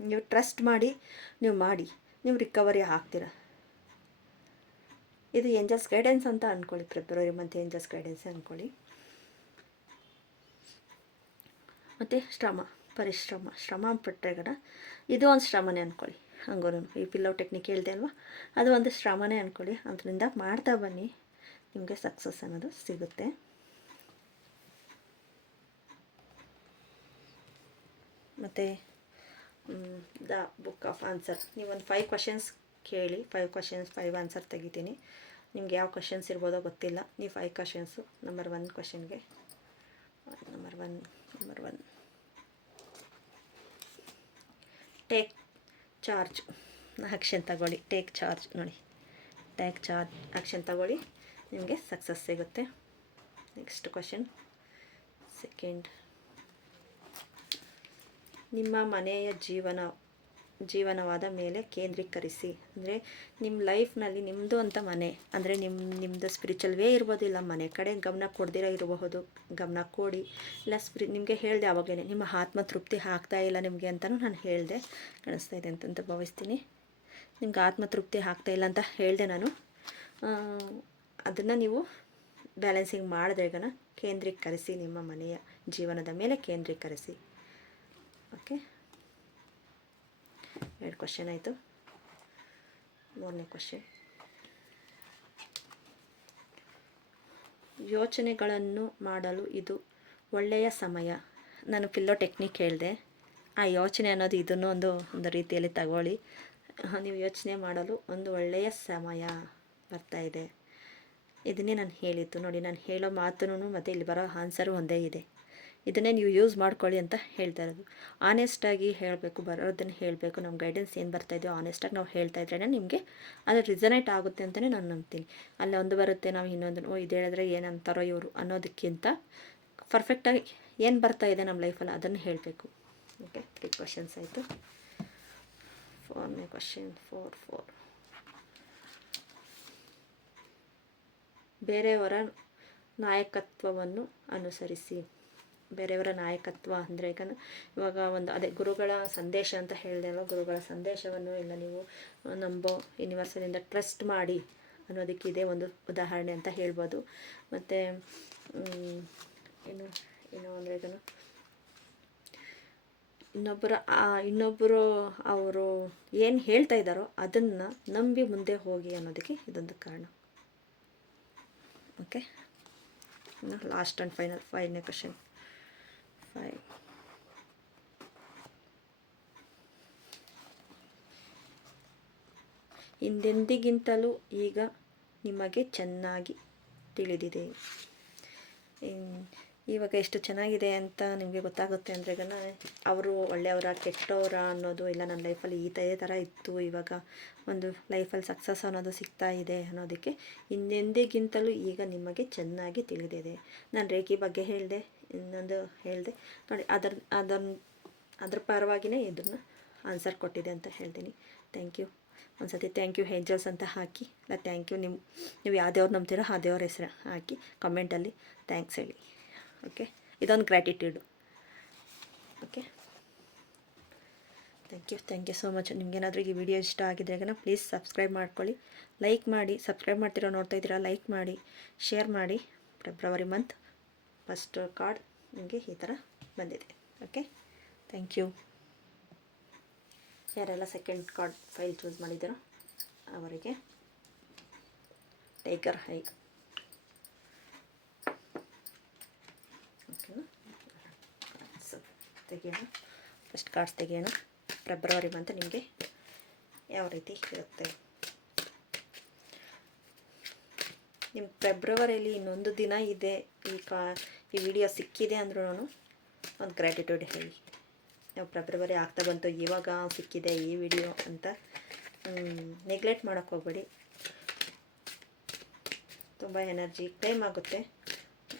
ನೀವು ಟ್ರಸ್ಟ್ ಮಾಡಿ ನೀವು ರಿಕವರಿ ಆಗ್ತೀರ. ಇದು ಏಂಜಲ್ಸ್ ಗೈಡೆನ್ಸ್ ಅಂತ ಅಂದ್ಕೊಳ್ಳಿ. ಫೆಬ್ರವರಿ ಮಂತ್ ಏಂಜಲ್ಸ್ ಗೈಡೆನ್ಸ್ ಅಂದ್ಕೊಳ್ಳಿ. ಮತ್ತು ಶ್ರಮ ಪಟ್ಟರೆ ಇದು ಒಂದು ಶ್ರಮನೇ ಅಂದ್ಕೊಳ್ಳಿ. ಹಂಗೂ ಈ ಪಿಲ್ಲೋ ಟೆಕ್ನಿಕ್ ಹೇಳಿದೆ ಅಲ್ವಾ, ಅದು ಒಂದು ಶ್ರಮನೇ ಅಂದ್ಕೊಳ್ಳಿ. ಅದರಿಂದ ಮಾಡ್ತಾ ಬನ್ನಿ, ನಿಮಗೆ ಸಕ್ಸಸ್ ಅನ್ನೋದು ಸಿಗುತ್ತೆ. ಮತ್ತು ದ ಬುಕ್ ಆಫ್ ಆನ್ಸರ್, ನೀವೊಂದು 5 ಕ್ವಶನ್ಸ್ ಕೇಳಿ, 5 ಕ್ವಶನ್ಸ್ 5 ಆನ್ಸರ್ ತೆಗಿತೀನಿ. ನಿಮ್ಗೆ ಯಾವ ಕ್ವಶನ್ಸ್ ಇರ್ಬೋದೋ ಗೊತ್ತಿಲ್ಲ. ನೀವು 5 ಕ್ವಶನ್ಸು. ನಂಬರ್ 1 ಕ್ವಶನ್ಗೆ number one take charge action ತಗೊಳ್ಳಿ. ಟೇಕ್ ಚಾರ್ಜ್ ನೋಡಿ, ಟೇಕ್ ಚಾರ್ಜ್ ಆ್ಯಕ್ಷನ್ ತಗೊಳ್ಳಿ, ನಿಮಗೆ ಸಕ್ಸಸ್ ಸಿಗುತ್ತೆ. ನೆಕ್ಸ್ಟ್ ಕ್ವಶನ್ ಸೆಕೆಂಡ್, ನಿಮ್ಮ ಮನೆಯ ಜೀವನವಾದ ಮೇಲೆ ಕೇಂದ್ರೀಕರಿಸಿ. ಅಂದರೆ ನಿಮ್ಮ ಲೈಫ್ನಲ್ಲಿ ನಿಮ್ಮದು ಅಂತ ಮನೆ ಅಂದರೆ ನಿಮ್ಮದು ಸ್ಪಿರಿಚುವಲ್ ವೇ ಇರ್ಬೋದು, ಇಲ್ಲ ಮನೆ ಕಡೆ ಗಮನ ಕೊಡ್ದಿರೋ ಇರಬಹುದು, ಗಮನ ಕೊಡಿ. ಇಲ್ಲ ನಿಮಗೆ ಹೇಳಿದೆ ಆವಾಗಲೇ, ನಿಮ್ಮ ಆತ್ಮ ತೃಪ್ತಿ ಆಗ್ತಾ ಇಲ್ಲ ನಿಮಗೆ ಅಂತಲೂ ನಾನು ಹೇಳಿದೆ, ಕಾಣಿಸ್ತಾ ಇದೆ ಅಂತಂತ ಭಾವಿಸ್ತೀನಿ. ನಿಮ್ಗೆ ಆತ್ಮ ತೃಪ್ತಿ ಆಗ್ತಾಯಿಲ್ಲ ಅಂತ ಹೇಳಿದೆ ನಾನು. ಅದನ್ನು ನೀವು ಬ್ಯಾಲೆನ್ಸಿಂಗ್ ಮಾಡಿದ್ರೆಗನ ಕೇಂದ್ರೀಕರಿಸಿ, ನಿಮ್ಮ ಮನೆಯ ಜೀವನದ ಮೇಲೆ ಕೇಂದ್ರೀಕರಿಸಿ. ಓಕೆ, 2 ಕ್ವಶನ್ ಆಯಿತು. 3ನೇ ಕ್ವಶನ್, ಯೋಚನೆಗಳನ್ನು ಮಾಡಲು ಇದು ಒಳ್ಳೆಯ ಸಮಯ. ನಾನು ಪಿಲ್ಲೋ ಟೆಕ್ನಿಕ್ ಹೇಳಿದೆ, ಆ ಯೋಚನೆ ಅನ್ನೋದು ಇದನ್ನು ಒಂದು ರೀತಿಯಲ್ಲಿ ತಗೊಳ್ಳಿ. ನೀವು ಯೋಚನೆ ಮಾಡಲು ಒಂದು ಒಳ್ಳೆಯ ಸಮಯ ಬರ್ತಾಯಿದೆ. ಇದನ್ನೇ ನಾನು ಹೇಳಿದ್ದು ನೋಡಿ. ನಾನು ಹೇಳೋ ಮಾತೂ ಮತ್ತು ಇಲ್ಲಿ ಬರೋ ಆನ್ಸರು ಒಂದೇ ಇದೆ. ಇದನ್ನೇ ನೀವು ಯೂಸ್ ಮಾಡ್ಕೊಳ್ಳಿ ಅಂತ ಹೇಳ್ತಾ ಇರೋದು. ಆನೆಸ್ಟಾಗಿ ಹೇಳಬೇಕು, ಬರೋದನ್ನು ಹೇಳಬೇಕು. ನಮ್ಮ ಗೈಡೆನ್ಸ್ ಏನು ಬರ್ತಾಯಿದೆಯೋ ಆನೆಸ್ಟಾಗಿ ನಾವು ಹೇಳ್ತಾ ಇದ್ರೇ ನಿಮಗೆ ಅದು ರಿಸನೇಟ್ ಆಗುತ್ತೆ ಅಂತಲೇ ನಾನು ನಂಬ್ತೀನಿ. ಅಲ್ಲೇ ಒಂದು ಬರುತ್ತೆ, ನಾವು ಇನ್ನೊಂದು ಇದು ಹೇಳಿದ್ರೆ ಏನಂತಾರೋ ಇವರು ಅನ್ನೋದಕ್ಕಿಂತ ಪರ್ಫೆಕ್ಟಾಗಿ ಏನು ಬರ್ತಾಯಿದೆ ನಮ್ಮ ಲೈಫಲ್ಲಿ ಅದನ್ನು ಹೇಳಬೇಕು. ಓಕೆ, 3 ಕ್ವಶನ್ಸ್ ಆಯಿತು. 4ನೇ ಕ್ವಶನ್ 4 ಬೇರೆಯವರ ನಾಯಕತ್ವವನ್ನು ಅನುಸರಿಸಿ. ಬೇರೆಯವರ ನಾಯಕತ್ವ ಅಂದರೆ ಇವಾಗ ಅದೇ ಗುರುಗಳ ಸಂದೇಶ ಅಂತ ಹೇಳಿದೆ ಅಲ್ವ, ಗುರುಗಳ ಸಂದೇಶವನ್ನು ಇಲ್ಲ ನೀವು ನಂಬೋ ಯೂನಿವರ್ಸಲಿಂದ ಟ್ರಸ್ಟ್ ಮಾಡಿ ಅನ್ನೋದಕ್ಕೆ ಇದೇ ಒಂದು ಉದಾಹರಣೆ ಅಂತ ಹೇಳ್ಬೋದು. ಮತ್ತು ಏನು ಅಂದರೆ ಇನ್ನೊಬ್ಬರು ಅವರು ಏನು ಹೇಳ್ತಾ ಇದ್ದಾರೋ ಅದನ್ನು ನಂಬಿ ಮುಂದೆ ಹೋಗಿ ಅನ್ನೋದಕ್ಕೆ ಇದೊಂದು ಕಾರಣ. ಓಕೆ, ಲಾಸ್ಟ್ ಆ್ಯಂಡ್ ಫೈನಲ್ 5ನೇ ಕ್ವಶನ್ 5. ಹಿಂದೆಂದಿಗಿಂತಲೂ ಈಗ ನಿಮಗೆ ಚೆನ್ನಾಗಿ ತಿಳಿದಿದೆ. ಇವಾಗ ಎಷ್ಟು ಚೆನ್ನಾಗಿದೆ ಅಂತ ನಿಮಗೆ ಗೊತ್ತಾಗುತ್ತೆ ಅಂದರೆ ಅವರು ಒಳ್ಳೆಯವರ ಕೆಟ್ಟವರ ಅನ್ನೋದು ಇಲ್ಲ. ನನ್ನ ಲೈಫಲ್ಲಿ ಇದೇ ಥರ ಇತ್ತು, ಇವಾಗ ಒಂದು ಲೈಫಲ್ಲಿ ಸಕ್ಸಸ್ ಅನ್ನೋದು ಸಿಗ್ತಾ ಇದೆ ಅನ್ನೋದಕ್ಕೆ ಹಿಂದೆಂದಿಗಿಂತಲೂ ಈಗ ನಿಮಗೆ ಚೆನ್ನಾಗಿ ತಿಳಿದಿದೆ. ನಾನು ರೇಖಿ ಬಗ್ಗೆ ಹೇಳಿದೆ, ಇನ್ನೊಂದು ಹೇಳಿದೆ ನೋಡಿ, ಅದ್ರ ಪರವಾಗಿಯೇ ಇದನ್ನು ಆನ್ಸರ್ ಕೊಟ್ಟಿದೆ ಅಂತ ಹೇಳ್ತೀನಿ. Thank you. ಒಂದು ಸತಿ ಥ್ಯಾಂಕ್ ಯು ಏಂಜಲ್ಸ್ ಅಂತ ಹಾಕಿ, ಇಲ್ಲ ಥ್ಯಾಂಕ್ ಯು, ನೀವು ಯಾವ ದೇವ್ರು ನಂಬ್ತೀರೋ ಆ ದೇವ್ರ ಹೆಸರು ಹಾಕಿ ಕಮೆಂಟಲ್ಲಿ ಥ್ಯಾಂಕ್ಸ್ ಹೇಳಿ. ಓಕೆ, ಇದೊಂದು gratitude. Okay, thank you so much. ನಿಮಗೇನಾದರೂ ಈ ವಿಡಿಯೋ ಇಷ್ಟ ಆಗಿದ್ರೆ ಪ್ಲೀಸ್ ಸಬ್ಸ್ಕ್ರೈಬ್ ಮಾಡ್ಕೊಳ್ಳಿ, ಲೈಕ್ ಮಾಡಿ. ಸಬ್ಸ್ಕ್ರೈಬ್ ಮಾಡ್ತಿರೋ ನೋಡ್ತಾ ಇದ್ದೀರಾ, ಲೈಕ್ ಮಾಡಿ, ಶೇರ್ ಮಾಡಿ. ಫೆಬ್ರವರಿ ಮಂತ್ ಫಸ್ಟ್ ಕಾರ್ಡ್ ನಿಮಗೆ ಈ ಥರ ಬಂದಿದೆ. Okay, thank you. ಯಾರೆಲ್ಲ ಸೆಕೆಂಡ್ ಕಾರ್ಡ್ ಫೈಲ್ ಚೂಸ್ ಮಾಡಿದ್ದೀರೋ ಅವರಿಗೆ ಟೈಗರ್ ಹೈ. ಓಕೆನಾ, ತೆಗೆಯೋಣ. ಫಸ್ಟ್ ಕಾರ್ಡ್ಸ್ ತೆಗೆಯೋಣ. ಫೆಬ್ರವರಿ ಮಂತ್ ನಿಮಗೆ ಯಾವ ರೀತಿ ಇರುತ್ತೆ. ನಿಮ್ಮ ಫೆಬ್ರವರಿಯಲ್ಲಿ ಇನ್ನೊಂದು ದಿನ ಇದೆ, ಈ ವಿಡಿಯೋ ಸಿಕ್ಕಿದೆ ಅಂದ್ರೂ ಒಂದು ಗ್ರ್ಯಾಟಿಟ್ಯೂಡ್ ಹೇಳಿ. ನಾವು ಫೆಬ್ರವರಿ ಆಗ್ತಾ ಬಂತು, ಇವಾಗ ಸಿಕ್ಕಿದೆ ಈ ವಿಡಿಯೋ ಅಂತ ನೆಗ್ಲೆಕ್ಟ್ ಮಾಡೋಕ್ಕೆ ಹೋಗಬೇಡಿ. ತುಂಬ ಎನರ್ಜಿ ಕ್ಲೈಮ್ ಆಗುತ್ತೆ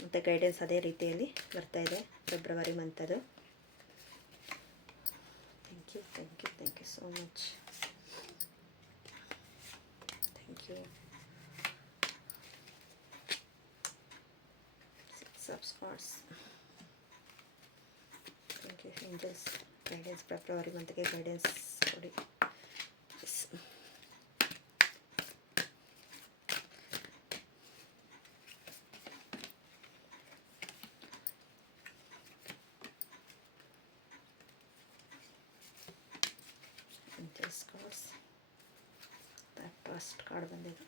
ಮತ್ತು ಗೈಡೆನ್ಸ್ ಅದೇ ರೀತಿಯಲ್ಲಿ ಬರ್ತಾಯಿದೆ ಫೆಬ್ರವರಿ ಮಂತದು. Thank you so much. Thank you. 6 of Swords. Thank you angels. Guidance February ಮಂತ್ಗೆ ಗೈಡೆನ್ಸ್ ಕೊಡಿ. Angels cards. ಫಸ್ಟ್ ಕಾರ್ಡ್ ಬಂದಿದೆ.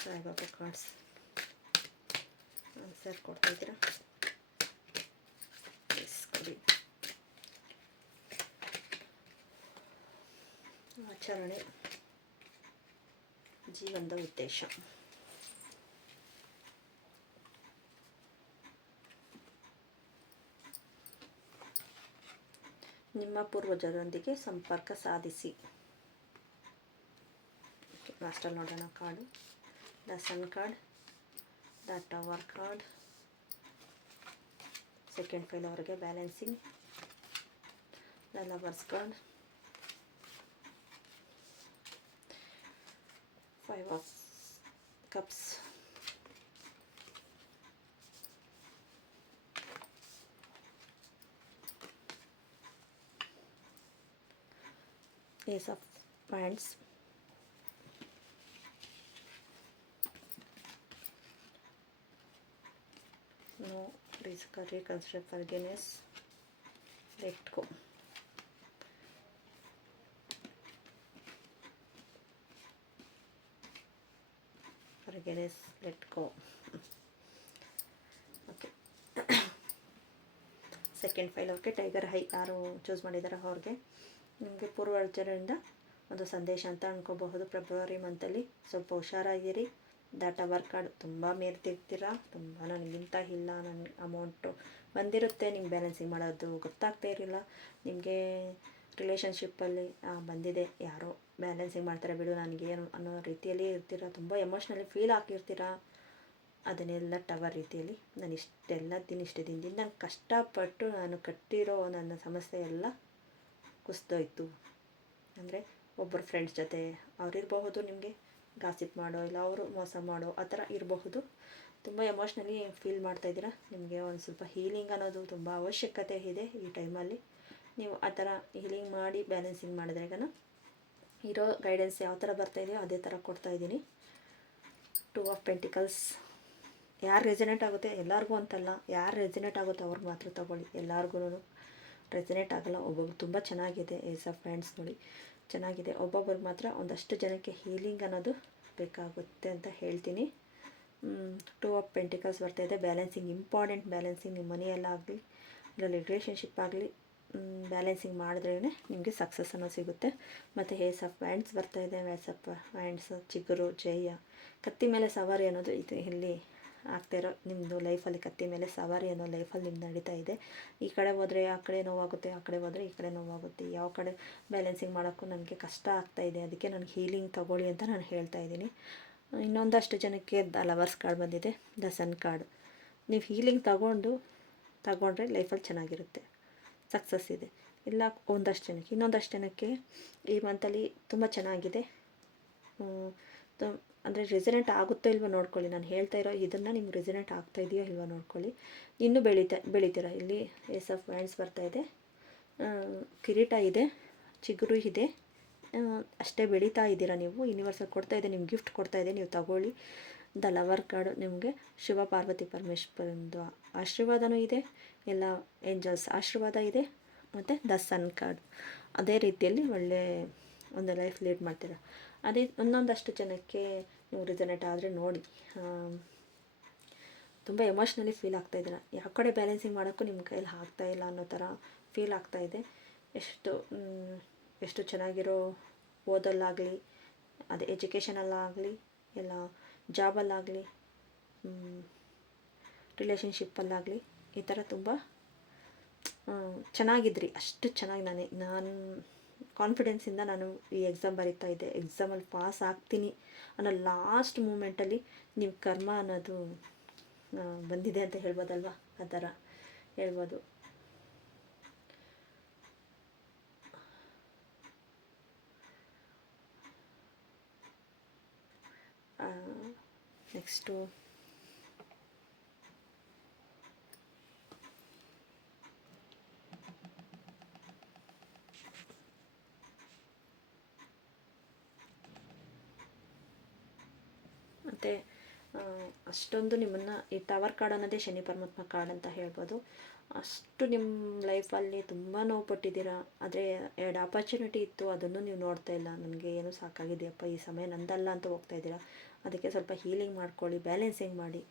ಸಾಯಿಬಾಬಾ ಕಾರ್ಡ್ಸ್ ಆನ್ಸರ್ ಕೊಡ್ತಾ ಇದ್ದೀರಾ, ಎಸ್ ಕೊಡಿ. ಆಚರಣೆ, ಜೀವನದ ಉದ್ದೇಶ. ನಿಮ್ಮ ಪೂರ್ವಜರೊಂದಿಗೆ ಸಂಪರ್ಕ ಸಾಧಿಸಿ. ಲಾಸ್ಟಲ್ಲಿ ನೋಡೋಣ card. The sun card, the tower card, second file ಅವರಿಗೆ balancing, the lovers card, 5 of Cups, Ace of Wands, no reconsider, forgiveness, let go. Forgiveness, let go. Okay, second file ಅವ್ರಿಗೆ ಟೈಗರ್ ಹೈ ಯಾರು choose ಮಾಡಿದಾರೋ ಅವ್ರಿಗೆ ನಿಮಗೆ ಪೂರ್ವಜರಿಂದ ಒಂದು ಸಂದೇಶ ಅಂತ ಅನ್ಕೋಬಹುದು. February ಮಂತಲ್ಲಿ ಸ್ವಲ್ಪ ಹುಷಾರಾಗಿರಿ. The tower card, ತುಂಬ ಮೇರ್ತಿರ್ತೀರ, ತುಂಬ ನನಗಿಂತ ಇಲ್ಲ, ನನ್ನ ಅಮೌಂಟು ಬಂದಿರುತ್ತೆ, ನಿಮ್ಗೆ ಬ್ಯಾಲೆನ್ಸಿಂಗ್ ಮಾಡೋದು ಗೊತ್ತಾಗ್ತಾ ಇರಲಿಲ್ಲ. ನಿಮಗೆ ರಿಲೇಷನ್ಶಿಪ್ಪಲ್ಲಿ ಬಂದಿದೆ, ಯಾರೋ ಬ್ಯಾಲೆನ್ಸಿಂಗ್ ಮಾಡ್ತಾರೆ ಬಿಡು ನನಗೇನು ಅನ್ನೋ ರೀತಿಯಲ್ಲಿ ಇರ್ತೀರ, ತುಂಬ ಎಮೋಷ್ನಲಿ ಫೀಲ್ ಆಗಿರ್ತೀರ. ಅದನ್ನೆಲ್ಲ ಟವರ್ ರೀತಿಯಲ್ಲಿ ನಾನು ಇಷ್ಟೆಲ್ಲ ಇಷ್ಟು ದಿನದಿಂದ ನಾನು ಕಷ್ಟಪಟ್ಟು ನಾನು ಕಟ್ಟಿರೋ ನನ್ನ ಸಮಸ್ಯೆ ಎಲ್ಲ ಕುಸಿದೋಯ್ತು. ಅಂದರೆ ಒಬ್ಬರು ಫ್ರೆಂಡ್ಸ್ ಜೊತೆ ಅವರಿರಬಹುದು, ನಿಮಗೆ ಗಾಸಿಪ್ ಮಾಡೋ, ಇಲ್ಲ ಅವರು ಮೋಸ ಮಾಡೋ ಆ ಥರ ಇರಬಹುದು. ತುಂಬ ಎಮೋಷ್ನಲಿ ಫೀಲ್ ಮಾಡ್ತಾಯಿದ್ದೀರಾ. ನಿಮಗೆ ಒಂದು ಸ್ವಲ್ಪ ಹೀಲಿಂಗ್ ಅನ್ನೋದು ತುಂಬ ಅವಶ್ಯಕತೆ ಇದೆ ಈ ಟೈಮಲ್ಲಿ. ನೀವು ಆ ಥರ ಹೀಲಿಂಗ್ ಮಾಡಿ ಬ್ಯಾಲೆನ್ಸಿಂಗ್ ಮಾಡಿದ್ರೆಗನ ಇರೋ ಗೈಡೆನ್ಸ್ ಯಾವ ಥರ ಬರ್ತಾಯಿದೆಯೋ ಅದೇ ಥರ ಕೊಡ್ತಾಯಿದ್ದೀನಿ. 2 of Pentacles. ಯಾರು ರೆಸಿನೇಟ್ ಆಗುತ್ತೆ, ಎಲ್ಲರಿಗೂ ಅಂತಲ್ಲ, ಯಾರು ರೆಸಿನೇಟ್ ಆಗುತ್ತೆ ಅವ್ರಿಗೆ ಮಾತ್ರ ತೊಗೊಳ್ಳಿ. ಎಲ್ಲರಿಗೂ ರೆಸನೇಟ್ ಆಗಲ್ಲ. ಒಬ್ಬೊಬ್ರು ತುಂಬ ಚೆನ್ನಾಗಿದೆ ಏಸ್ ಆಫ್ ಹ್ಯಾಂಡ್ಸ್ ನೋಡಿ ಚೆನ್ನಾಗಿದೆ. ಒಬ್ಬೊಬ್ರಿಗೆ ಮಾತ್ರ ಒಂದಷ್ಟು ಜನಕ್ಕೆ ಹೀಲಿಂಗ್ ಅನ್ನೋದು ಬೇಕಾಗುತ್ತೆ ಅಂತ ಹೇಳ್ತೀನಿ. ಟೂ ಆಫ್ ಪೆಂಟಿಕಲ್ಸ್ ಬರ್ತಾಯಿದೆ. Balancing important. ಬ್ಯಾಲೆನ್ಸಿಂಗ್ ನಿಮ್ಮ ಮನೆಯಲ್ಲಾಗಲಿ ಇದರಲ್ಲಿ ರಿಲೇಷನ್ಶಿಪ್ ಆಗಲಿ ಬ್ಯಾಲೆನ್ಸಿಂಗ್ ಮಾಡಿದ್ರೇ ನಿಮಗೆ ಸಕ್ಸಸ್ ಅನ್ನೋದು ಸಿಗುತ್ತೆ. ಮತ್ತು ಏಸ್ ಆಫ್ ವ್ಯಾಂಡ್ಸ್ ಬರ್ತಾಯಿದೆ. ಏಸ್ ಆಫ್ ವ್ಯಾಂಡ್ಸ್ ಚಿಗುರು ಜಯ ಕತ್ತಿ ಮೇಲೆ ಸವಾರಿ ಅನ್ನೋದು ಇದು ಇಲ್ಲಿ ಆಗ್ತಾಯಿರೋ ನಿಮ್ಮದು ಲೈಫಲ್ಲಿ. ಕತ್ತಿ ಮೇಲೆ ಸವಾರಿ ಅನ್ನೋ ಲೈಫಲ್ಲಿ ನಿಮ್ದು ನಡೀತಾ ಇದೆ. ಈ ಕಡೆ ಹೋದರೆ ಆ ಕಡೆ ನೋವಾಗುತ್ತೆ, ಆ ಕಡೆ ಹೋದರೆ ಈ ಕಡೆ ನೋವಾಗುತ್ತೆ. ಯಾವ ಕಡೆ ಬ್ಯಾಲೆನ್ಸಿಂಗ್ ಮಾಡೋಕ್ಕೂ ನನಗೆ ಕಷ್ಟ ಆಗ್ತಾಯಿದೆ. ಅದಕ್ಕೆ ನನಗೆ ಹೀಲಿಂಗ್ ತೊಗೊಳ್ಳಿ ಅಂತ ನಾನು ಹೇಳ್ತಾ ಇದ್ದೀನಿ. ಇನ್ನೊಂದಷ್ಟು ಜನಕ್ಕೆ ದ ಲವರ್ಸ್ ಕಾರ್ಡ್ ಬಂದಿದೆ, ದ ಸನ್ ಕಾರ್ಡ್. ನೀವು ಹೀಲಿಂಗ್ ತಗೊಂಡ್ರೆ ಲೈಫಲ್ಲಿ ಚೆನ್ನಾಗಿರುತ್ತೆ, ಸಕ್ಸಸ್ ಇದೆ. ಇಲ್ಲ ಒಂದಷ್ಟು ಜನಕ್ಕೆ, ಇನ್ನೊಂದಷ್ಟು ಜನಕ್ಕೆ ಈ ಮಂತಲ್ಲಿ ತುಂಬ ಚೆನ್ನಾಗಿದೆ. ಅಂದರೆ ರೆಸನೇಟ್ ಆಗುತ್ತೋ ಇಲ್ವೋ ನೋಡ್ಕೊಳ್ಳಿ. ನಾನು ಹೇಳ್ತಾ ಇರೋ ಇದನ್ನು ನಿಮ್ಗೆ ರೆಸನೇಟ್ ಆಗ್ತಾ ಇದೆಯೋ ಇಲ್ವೋ ನೋಡ್ಕೊಳ್ಳಿ. ಇನ್ನೂ ಬೆಳಿತೀರ. ಇಲ್ಲಿ ಏಸ್ ಆಫ್ ವ್ಯಾಂಡ್ಸ್ ಬರ್ತಾಯಿದೆ, ಕಿರೀಟ ಇದೆ, ಚಿಗುರು ಇದೆ. ಅಷ್ಟೇ ಬೆಳೀತಾ ಇದ್ದೀರಾ ನೀವು. ಯೂನಿವರ್ಸಲ್ ಕೊಡ್ತಾ ಇದೆ, ನಿಮ್ಗೆ ಗಿಫ್ಟ್ ಕೊಡ್ತಾ ಇದೆ, ನೀವು ತಗೊಳ್ಳಿ. ದ ಲವರ್ ಕಾರ್ಡು ನಿಮಗೆ ಶಿವ ಪಾರ್ವತಿ ಪರಮೇಶ್ವರಂದು ಆಶೀರ್ವಾದನೂ ಇದೆ, ಎಲ್ಲ ಏಂಜಲ್ಸ್ ಆಶೀರ್ವಾದ ಇದೆ. ಮತ್ತು ದ ಸನ್ ಕಾರ್ಡ್ ಅದೇ ರೀತಿಯಲ್ಲಿ ಒಳ್ಳೆ ಒಂದು ಲೈಫ್ ಲೀಡ್ ಮಾಡ್ತೀರ. ಅದೇ ಒಂದೊಂದಷ್ಟು ಜನಕ್ಕೆ ನೀವು ರಿಸನೇಟ್ ಆದರೆ ನೋಡಿ, ತುಂಬ ಎಮೋಷ್ನಲಿ ಫೀಲ್ ಆಗ್ತಾಯಿದ್ದೀರ. ಯಾವ ಕಡೆ ಬ್ಯಾಲೆನ್ಸಿಂಗ್ ಮಾಡೋಕ್ಕೂ ನಿಮ್ಮ ಕೈಯಲ್ಲಿ ಆಗ್ತಾಯಿಲ್ಲ ಅನ್ನೋ ಥರ ಫೀಲ್ ಆಗ್ತಾಯಿದೆ. ಎಷ್ಟು ಚೆನ್ನಾಗಿರೋ ಓದಲ್ಲಾಗಲಿ, ಅದು ಎಜುಕೇಷನಲ್ಲಾಗಲಿ, ಎಲ್ಲ ಜಾಬಲ್ಲಾಗಲಿ, ರಿಲೇಷನ್ಶಿಪ್ಪಲ್ಲಾಗಲಿ ಈ ಥರ ತುಂಬ ಚೆನ್ನಾಗಿದ್ರಿ. ಅಷ್ಟು ಚೆನ್ನಾಗಿ ನಾನು ಕಾನ್ಫಿಡೆನ್ಸಿಂದ ನಾನು ಈ ಎಕ್ಸಾಮ್ ಬರೀತಾ ಇದ್ದೆ. ಎಕ್ಸಾಮಲ್ಲಿ ಪಾಸ್ ಆಗ್ತೀನಿ ಅನ್ನೋ ಲಾಸ್ಟ್ ಮೂಮೆಂಟಲ್ಲಿ ನಿಮ್ಮ ಕರ್ಮ ಅನ್ನೋದು ಬಂದಿದೆ ಅಂತ ಹೇಳ್ಬೋದಲ್ವ, ಆ ಥರ ಹೇಳ್ಬೋದು. ನೆಕ್ಸ್ಟು ಮತ್ತು ಅಷ್ಟೊಂದು ನಿಮ್ಮನ್ನು ಈ ಟವರ್ ಕಾರ್ಡ್ ಅನ್ನೋದೇ ಶನಿ ಪರಮಾತ್ಮ ಕಾರ್ಡ್ ಅಂತ ಹೇಳ್ಬೋದು. ಅಷ್ಟು ನಿಮ್ಮ ಲೈಫಲ್ಲಿ ತುಂಬ ನೋವು ಪಟ್ಟಿದ್ದೀರಾ. ಆದರೆ 2 ಆಪರ್ಚುನಿಟಿ ಇತ್ತು, ಅದನ್ನು ನೀವು ನೋಡ್ತಾ ಇಲ್ಲ. ನನಗೆ ಏನೂ ಸಾಕಾಗಿದೆಯಪ್ಪ, ಈ ಸಮಯ ನಂದಲ್ಲ ಅಂತ ಹೋಗ್ತಾ ಇದ್ದೀರಾ. ಅದಕ್ಕೆ ಸ್ವಲ್ಪ ಹೀಲಿಂಗ್ ಮಾಡ್ಕೊಳ್ಳಿ, ಬ್ಯಾಲೆನ್ಸಿಂಗ್ ಮಾಡಿ,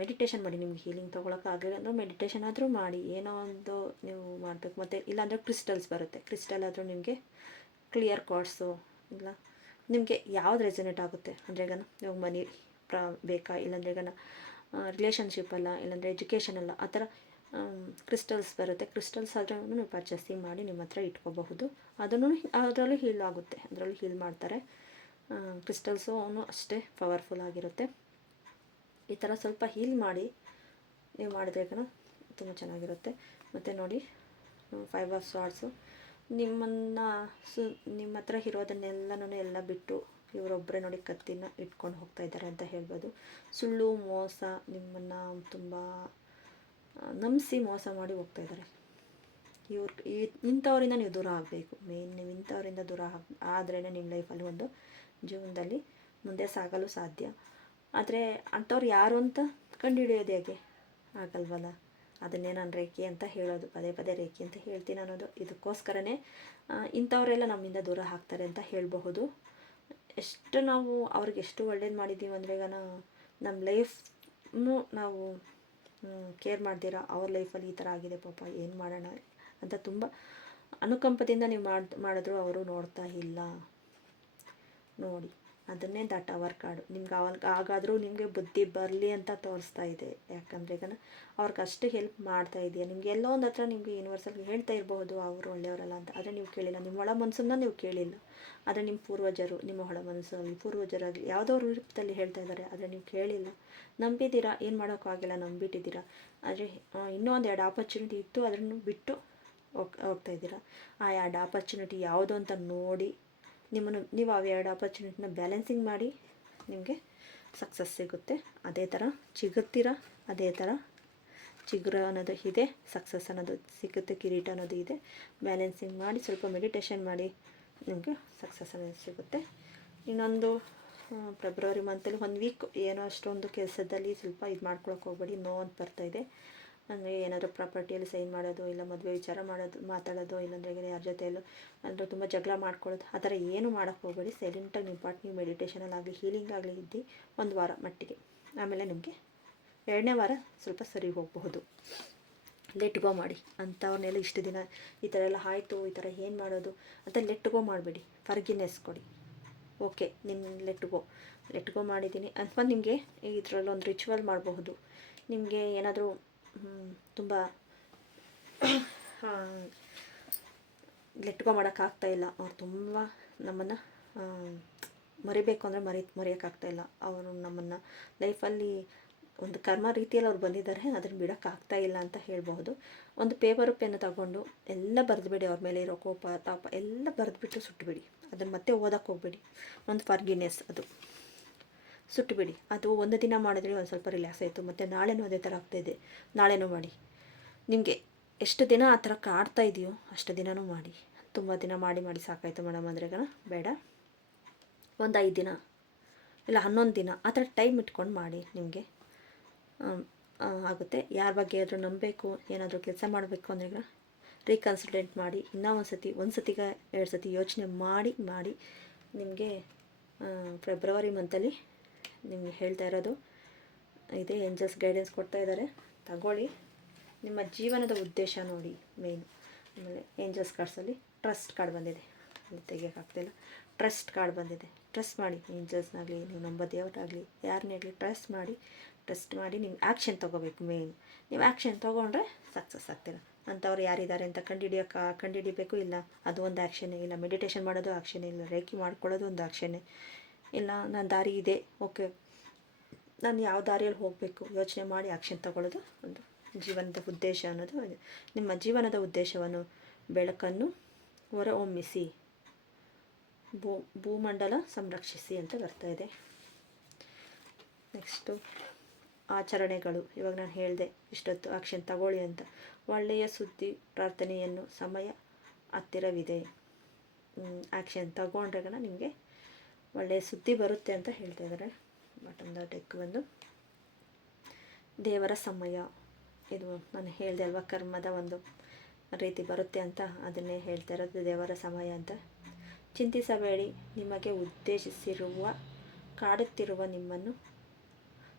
ಮೆಡಿಟೇಷನ್ ಮಾಡಿ. ನಿಮ್ಗೆ ಹೀಲಿಂಗ್ ತೊಗೊಳಕ್ಕಾಗಲಿಲ್ಲ ಅಂದರೆ ಮೆಡಿಟೇಷನ್ ಆದರೂ ಮಾಡಿ, ಏನೋ ಒಂದು ನೀವು ಮಾಡಬೇಕು. ಮತ್ತು ಇಲ್ಲಾಂದರೆ ಕ್ರಿಸ್ಟಲ್ಸ್ ಬರುತ್ತೆ, ಕ್ರಿಸ್ಟಲ್ ಆದರೂ ನಿಮಗೆ ಕ್ಲಿಯರ್ ಕಾರ್ಡ್ಸು ಇಲ್ಲ ನಿಮಗೆ ಯಾವ್ದು ರೆಸನೇಟ್ ಆಗುತ್ತೆ. ಅಂದರೆ ಈಗ ನೀವು ಮನಿ ಬೇಕಾ, ಇಲ್ಲಾಂದರೆ ಈಗ ರಿಲೇಷನ್ಶಿಪ್ ಅಲ್ಲ, ಇಲ್ಲಾಂದರೆ ಎಜುಕೇಷನ್ ಅಲ್ಲ, ಆ ಥರ ಕ್ರಿಸ್ಟಲ್ಸ್ ಬರುತ್ತೆ. ಕ್ರಿಸ್ಟಲ್ಸ್ ಆದ್ರೂ ನೀವು ಪರ್ಚೇಸಿಂಗ್ ಮಾಡಿ ನಿಮ್ಮ ಹತ್ರ ಇಟ್ಕೋಬಹುದು. ಅದರಲ್ಲೂ ಹೀಲ್ ಆಗುತ್ತೆ, ಅದರಲ್ಲೂ ಹೀಲ್ ಮಾಡ್ತಾರೆ. ಕ್ರಿಸ್ಟಲ್ಸು ಅವನು ಅಷ್ಟೇ ಪವರ್ಫುಲ್ ಆಗಿರುತ್ತೆ. ಈ ಥರ ಸ್ವಲ್ಪ ಹೀಲ್ ಮಾಡಿ ನೀವು ಮಾಡಿದ್ರೆ ತುಂಬ ಚೆನ್ನಾಗಿರುತ್ತೆ. ಮತ್ತು ನೋಡಿ 5 ಆಫ್ ಸ್ವಾರ್ಡ್ಸು ನಿಮ್ಮ ಹತ್ರ ಇರೋದನ್ನೆಲ್ಲನೂ ಎಲ್ಲ ಬಿಟ್ಟು ಇವರೊಬ್ಬರೇ ನೋಡಿ ಕತ್ತಿನ ಇಟ್ಕೊಂಡು ಹೋಗ್ತಾ ಇದ್ದಾರೆ ಅಂತ ಹೇಳ್ಬೋದು. ಸುಳ್ಳು ಮೋಸ ನಿಮ್ಮನ್ನು ತುಂಬ ನಂಬಿಸಿ ಮೋಸ ಮಾಡಿ ಹೋಗ್ತಾ ಇದ್ದಾರೆ. ಇಂಥವರಿಂದ ನೀವು ದೂರ ಆಗಬೇಕು. ಮೇನ್ ನೀವು ಇಂಥವರಿಂದ ದೂರ ಆದ್ರೇ ನಿಮ್ಮ ಲೈಫಲ್ಲಿ ಒಂದು ಜೀವನದಲ್ಲಿ ಮುಂದೆ ಸಾಗಲು ಸಾಧ್ಯ. ಆದರೆ ಅಂಥವ್ರು ಯಾರು ಅಂತ ಕಂಡುಹಿಡಿಯೋದು ಹೇಗೆ, ಆಗಲ್ವಲ್ಲ. ಅದನ್ನೇ ನಾನು ರೇಖೆ ಅಂತ ಹೇಳೋದು, ಪದೇ ಪದೇ ರೇಖೆ ಅಂತ ಹೇಳ್ತೀನಿ ಅನ್ನೋದು ಇದಕ್ಕೋಸ್ಕರನೇ. ಇಂಥವರೆಲ್ಲ ನಮ್ಮಿಂದ ದೂರ ಆಗ್ತಾರೆ ಅಂತ ಹೇಳಬಹುದು. ಎಷ್ಟು ನಾವು ಅವ್ರಿಗೆ ಎಷ್ಟು ಒಳ್ಳೇದು ಮಾಡಿದ್ದೀವಿ ಅಂದರೆ ಈಗ ನಮ್ಮ ಲೈಫ್ನು ನಾವು ಕೇರ್ ಮಾಡ್ದಿರ ಅವ್ರ ಲೈಫಲ್ಲಿ ಈ ಥರ ಆಗಿದೆ ಪಾಪ, ಏನು ಮಾಡೋಣ ಅಂತ ತುಂಬ ಅನುಕಂಪದಿಂದ ನೀವು ಮಾಡಿದ್ರು ಅವರು ನೋಡ್ತಾ ಇಲ್ಲ. ನೋಡಿ, ಅದನ್ನೇ ದ ಟವರ್ ಕಾರ್ಡು ನಿಮ್ಗೆ ಆಗಾದರೂ ನಿಮಗೆ ಬುದ್ಧಿ ಬರಲಿ ಅಂತ ತೋರಿಸ್ತಾ ಇದೆ. ಯಾಕಂದರೆ ಈಗ ಅವ್ರಿಗೆ ಅಷ್ಟು ಹೆಲ್ಪ್ ಮಾಡ್ತಾ ಇದೆಯಾ. ನಿಮ್ಗೆ ಎಲ್ಲೋ ಒಂದು ಹತ್ರ ನಿಮಗೆ ಯೂನಿವರ್ಸಲ್ಲಿ ಹೇಳ್ತಾ ಇರಬಹುದು ಅವರು ಒಳ್ಳೆಯವರಲ್ಲ ಅಂತ, ಆದರೆ ನೀವು ಕೇಳಿಲ್ಲ. ನಿಮ್ಮ ಒಳ ಮನಸ್ಸನ್ನು ನೀವು ಕೇಳಿಲ್ಲ. ಆದರೆ ನಿಮ್ಮ ಪೂರ್ವಜರು, ನಿಮ್ಮ ಒಳ ಮನಸ್ಸಲ್ಲಿ ಪೂರ್ವಜರಾಗಲಿ ಯಾವುದೋ ರೂಪದಲ್ಲಿ ಹೇಳ್ತಾ ಇದ್ದಾರೆ, ಆದರೆ ನೀವು ಕೇಳಿಲ್ಲ, ನಂಬಿದ್ದೀರಾ. ಏನು ಮಾಡೋಕ್ಕಾಗಿಲ್ಲ, ನಂಬಿಟ್ಟಿದ್ದೀರಾ. ಆದರೆ ಇನ್ನೂ ಒಂದು 2 ಆಪರ್ಚುನಿಟಿ ಇತ್ತು, ಅದನ್ನು ಬಿಟ್ಟು ಹೋಗ್ತಾ ಇದ್ದೀರಾ. ಆ 2 ಆಪರ್ಚುನಿಟಿ ಯಾವುದು ಅಂತ ನೋಡಿ ನೀವು ಆ 2 ಆಪರ್ಚುನಿಟಿನ ಬ್ಯಾಲೆನ್ಸಿಂಗ್ ಮಾಡಿ ನಿಮಗೆ ಸಕ್ಸಸ್ ಸಿಗುತ್ತೆ. ಅದೇ ಥರ ಚಿಗುರ್ತೀರ, ಅದೇ ಥರ ಚಿಗುರು ಅನ್ನೋದು ಇದೆ, ಸಕ್ಸಸ್ ಅನ್ನೋದು ಸಿಗುತ್ತೆ, ಕಿರೀಟ ಅನ್ನೋದು ಇದೆ. ಬ್ಯಾಲೆನ್ಸಿಂಗ್ ಮಾಡಿ ಸ್ವಲ್ಪ ಮೆಡಿಟೇಷನ್ ಮಾಡಿ ನಿಮಗೆ ಸಕ್ಸಸ್ ಅನ್ನೋದು ಸಿಗುತ್ತೆ. ಇನ್ನೊಂದು ಫೆಬ್ರವರಿ ಮಂತಲ್ಲಿ 1 ವೀಕ್ ಏನೋ ಅಷ್ಟೊಂದು ಕೆಲಸದಲ್ಲಿ ಸ್ವಲ್ಪ ಇದು ಮಾಡ್ಕೊಳಕ್ಕೆ ಹೋಗ್ಬೇಡಿ, ನೋ ಅಂತ ಬರ್ತಾಯಿದೆ. ಅಂದರೆ ಏನಾದರೂ ಪ್ರಾಪರ್ಟಿಯಲ್ಲಿ ಸೈನ್ ಮಾಡೋದು, ಇಲ್ಲ ಮದುವೆ ವಿಚಾರ ಮಾಡೋದು, ಮಾತಾಡೋದು, ಇಲ್ಲಾಂದರೆ ಯಾರ ಜೊತೆಯಲ್ಲೂ ಅಂದರೆ ತುಂಬ ಜಗಳ ಮಾಡ್ಕೊಳ್ಳೋದು, ಆ ಥರ ಏನು ಮಾಡೋಕ್ಕೆ ಹೋಗಬೇಡಿ. ಸೈಲೆಂಟಾಗಿ ನಿಮ್ಮ ಪಾಟ್ ನೀವು ಮೆಡಿಟೇಷನಲ್ಲಾಗಲಿ ಹೀಲಿಂಗ್ ಆಗಲಿ ಇದ್ದು 1 ವಾರ ಮಟ್ಟಿಗೆ. ಆಮೇಲೆ ನಿಮಗೆ 2ನೇ ವಾರ ಸ್ವಲ್ಪ ಸರಿ ಹೋಗಬಹುದು. ಲೆಟ್ ಗೋ ಮಾಡಿ. ಅಂಥವ್ರನ್ನೆಲ್ಲ ಇಷ್ಟು ದಿನ ಈ ಥರ ಎಲ್ಲ ಆಯಿತು, ಈ ಥರ ಏನು ಮಾಡೋದು ಅಂತ ಲೆಟ್ ಗೋ ಮಾಡಬೇಡಿ. ಫರ್ಗಿನೆಸ್ ಕೊಡಿ. ಓಕೆ, ನಿನ್ನ ಲೆಟ್ ಗೋ ಮಾಡಿದ್ದೀನಿ ಅಥವಾ ನಿಮಗೆ ಇದರಲ್ಲೊಂದು ರಿಚುವಲ್ ಮಾಡಬಹುದು. ನಿಮಗೆ ಏನಾದರೂ ತುಂಬ ಲೆಟ್ ಗೋ ಮಾಡೋಕ್ಕಾಗ್ತಾಯಿಲ್ಲ, ಅವ್ರು ತುಂಬ ನಮ್ಮನ್ನು ಮರಿಬೇಕು ಅಂದರೆ ಮರೆಯೋಕ್ಕಾಗ್ತಾಯಿಲ್ಲ, ಅವರು ನಮ್ಮನ್ನು ಲೈಫಲ್ಲಿ ಒಂದು ಕರ್ಮ ರೀತಿಯಲ್ಲಿ ಅವ್ರು ಬಂದಿದ್ದಾರೆ, ಅದನ್ನು ಬಿಡೋಕ್ಕಾಗ್ತಾಯಿಲ್ಲ ಅಂತ ಹೇಳ್ಬಹುದು. ಒಂದು ಪೇಪರು ಪೆನ್ನು ತಗೊಂಡು ಎಲ್ಲ ಬರೆದುಬಿಡಿ. ಅವ್ರ ಮೇಲೆ ಇರೋ ಕೋಪ ತಾಪ ಎಲ್ಲ ಬರೆದುಬಿಟ್ಟು ಸುಟ್ಟುಬಿಡಿ. ಅದನ್ನು ಮತ್ತೆ ಓದಕ್ಕೆ ಹೋಗಬೇಡಿ. ಒಂದು ಫರ್ಗಿನೆಸ್ ಅದು ಸುಟ್ಟುಬಿಡಿ. ಅದು ಒಂದು ದಿನ ಮಾಡಿದ್ರೆ ಒಂದು ಸ್ವಲ್ಪ ರಿಲ್ಯಾಕ್ಸ್ ಆಯಿತು. ಮತ್ತು ನಾಳೆನೂ ಅದೇ ಥರ ಆಗ್ತಾಯಿದೆ, ನಾಳೆನೂ ಮಾಡಿ. ನಿಮಗೆ ಎಷ್ಟು ದಿನ ಆ ಥರ ಕಾಡ್ತಾ ಇದೆಯೋ ಅಷ್ಟು ದಿನವೂ ಮಾಡಿ. ತುಂಬ ದಿನ ಮಾಡಿ ಸಾಕಾಯಿತು ಮೇಡಮ್ ಅಂದರೆ ಬೇಡ, ಒಂದು 5 ದಿನ ಇಲ್ಲ 11 ದಿನ ಆ ಥರ ಟೈಮ್ ಇಟ್ಕೊಂಡು ಮಾಡಿ. ನಿಮಗೆ ಆಗುತ್ತೆ. ಯಾರ ಬಗ್ಗೆ ಆದರೂ ನಂಬಬೇಕು, ಏನಾದರೂ ಕೆಲಸ ಮಾಡಬೇಕು ಅಂದರೆ ರೀಕನ್ಸಿಡರೇಟ್ ಮಾಡಿ, ಇನ್ನೂ ಒಂದು ಸತಿಗೆ 2 ಸತಿ ಯೋಚನೆ ಮಾಡಿ ನಿಮಗೆ ಫೆಬ್ರವರಿ ಮಂತಲ್ಲಿ ನಿಮಗೆ ಹೇಳ್ತಾ ಇರೋದು ಇದೆ. ಏಂಜಲ್ಸ್ ಗೈಡೆನ್ಸ್ ಕೊಡ್ತಾ ಇದ್ದಾರೆ, ತಗೊಳ್ಳಿ. ನಿಮ್ಮ ಜೀವನದ ಉದ್ದೇಶ ನೋಡಿ ಮೇಯ್ನು. ಆಮೇಲೆ ಏಂಜಲ್ಸ್ ಕಾರ್ಡ್ಸಲ್ಲಿ ಟ್ರಸ್ಟ್ ಕಾರ್ಡ್ ಬಂದಿದೆ, ಅಲ್ಲಿ ತೆಗಿಯೋಕ್ಕಾಗ್ತಿಲ್ಲ. ಟ್ರಸ್ಟ್ ಕಾರ್ಡ್ ಬಂದಿದೆ. ಟ್ರಸ್ಟ್ ಮಾಡಿ ಏಂಜಲ್ಸ್ನಾಗಲಿ, ನೀವು ನಂಬೋ ದೇವರಾಗಲಿ, ಯಾರನ್ನೇ ಆಗಲಿ ಟ್ರಸ್ಟ್ ಮಾಡಿ ನೀವು ಆ್ಯಕ್ಷನ್ ತೊಗೋಬೇಕು. ಮೇಯ್ನ್ ನೀವು ಆ್ಯಕ್ಷನ್ ತೊಗೊಂಡ್ರೆ ಸಕ್ಸಸ್ ಆಗ್ತೀರ. ಅಂಥವ್ರು ಯಾರಿದ್ದಾರೆ ಅಂತ ಕಂಡುಹಿಡಿಬೇಕು. ಇಲ್ಲ ಅದು ಒಂದು ಆ್ಯಕ್ಷನ್ನೇ, ಇಲ್ಲ ಮೆಡಿಟೇಷನ್ ಮಾಡೋದು ಆ್ಯಕ್ಷನ್ನೇ, ಇಲ್ಲ ರೇಖಿ ಮಾಡ್ಕೊಳ್ಳೋದು ಒಂದು ಆ್ಯಕ್ಷನ್ನೇ, ಇಲ್ಲ ನನ್ನ ದಾರಿ ಇದೆ, ಓಕೆ ನಾನು ಯಾವ ದಾರಿಯಲ್ಲಿ ಹೋಗಬೇಕು ಯೋಚನೆ ಮಾಡಿ ಆ್ಯಕ್ಷನ್ ತಗೊಳ್ಳೋದು ಒಂದು ಜೀವನದ ಉದ್ದೇಶ ಅನ್ನೋದು. ನಿಮ್ಮ ಜೀವನದ ಉದ್ದೇಶವನ್ನು ಬೆಳಕನ್ನು ಹೊರಹೊಮ್ಮಿಸಿ ಭೂಮಂಡಲ ಸಂರಕ್ಷಿಸಿ ಅಂತ ಬರ್ತಾಯಿದೆ. ನೆಕ್ಸ್ಟು ಆಚರಣೆಗಳು. ಇವಾಗ ನಾನು ಹೇಳಿದೆ ಇಷ್ಟೊತ್ತು ಆ್ಯಕ್ಷನ್ ತಗೊಳ್ಳಿ ಅಂತ. ಒಳ್ಳೆಯ ಸುದ್ದಿ ಪ್ರಾರ್ಥನೆಯನ್ನು ಸಮಯ ಹತ್ತಿರವಿದೆ. ಆ್ಯಕ್ಷನ್ ತಗೊಂಡ್ರೆ ನಿಮಗೆ ಒಳ್ಳೆಯ ಸುದ್ದಿ ಬರುತ್ತೆ ಅಂತ ಹೇಳ್ತಾ ಇದ್ದಾರೆ. ಬಾಟಮ್ ಡೆಕ್ ಬಂದು ದೇವರ ಸಮಯ. ಇದು ನಾನು ಹೇಳಿದೆ ಅಲ್ವಾ, ಕರ್ಮದ ಒಂದು ರೀತಿ ಬರುತ್ತೆ ಅಂತ, ಅದನ್ನೇ ಹೇಳ್ತಾ ಇರೋದು ದೇವರ ಸಮಯ ಅಂತ. ಚಿಂತಿಸಬೇಡಿ, ನಿಮಗೆ ಉದ್ದೇಶಿಸಿರುವ ಕಾಡುತ್ತಿರುವ ನಿಮ್ಮನ್ನು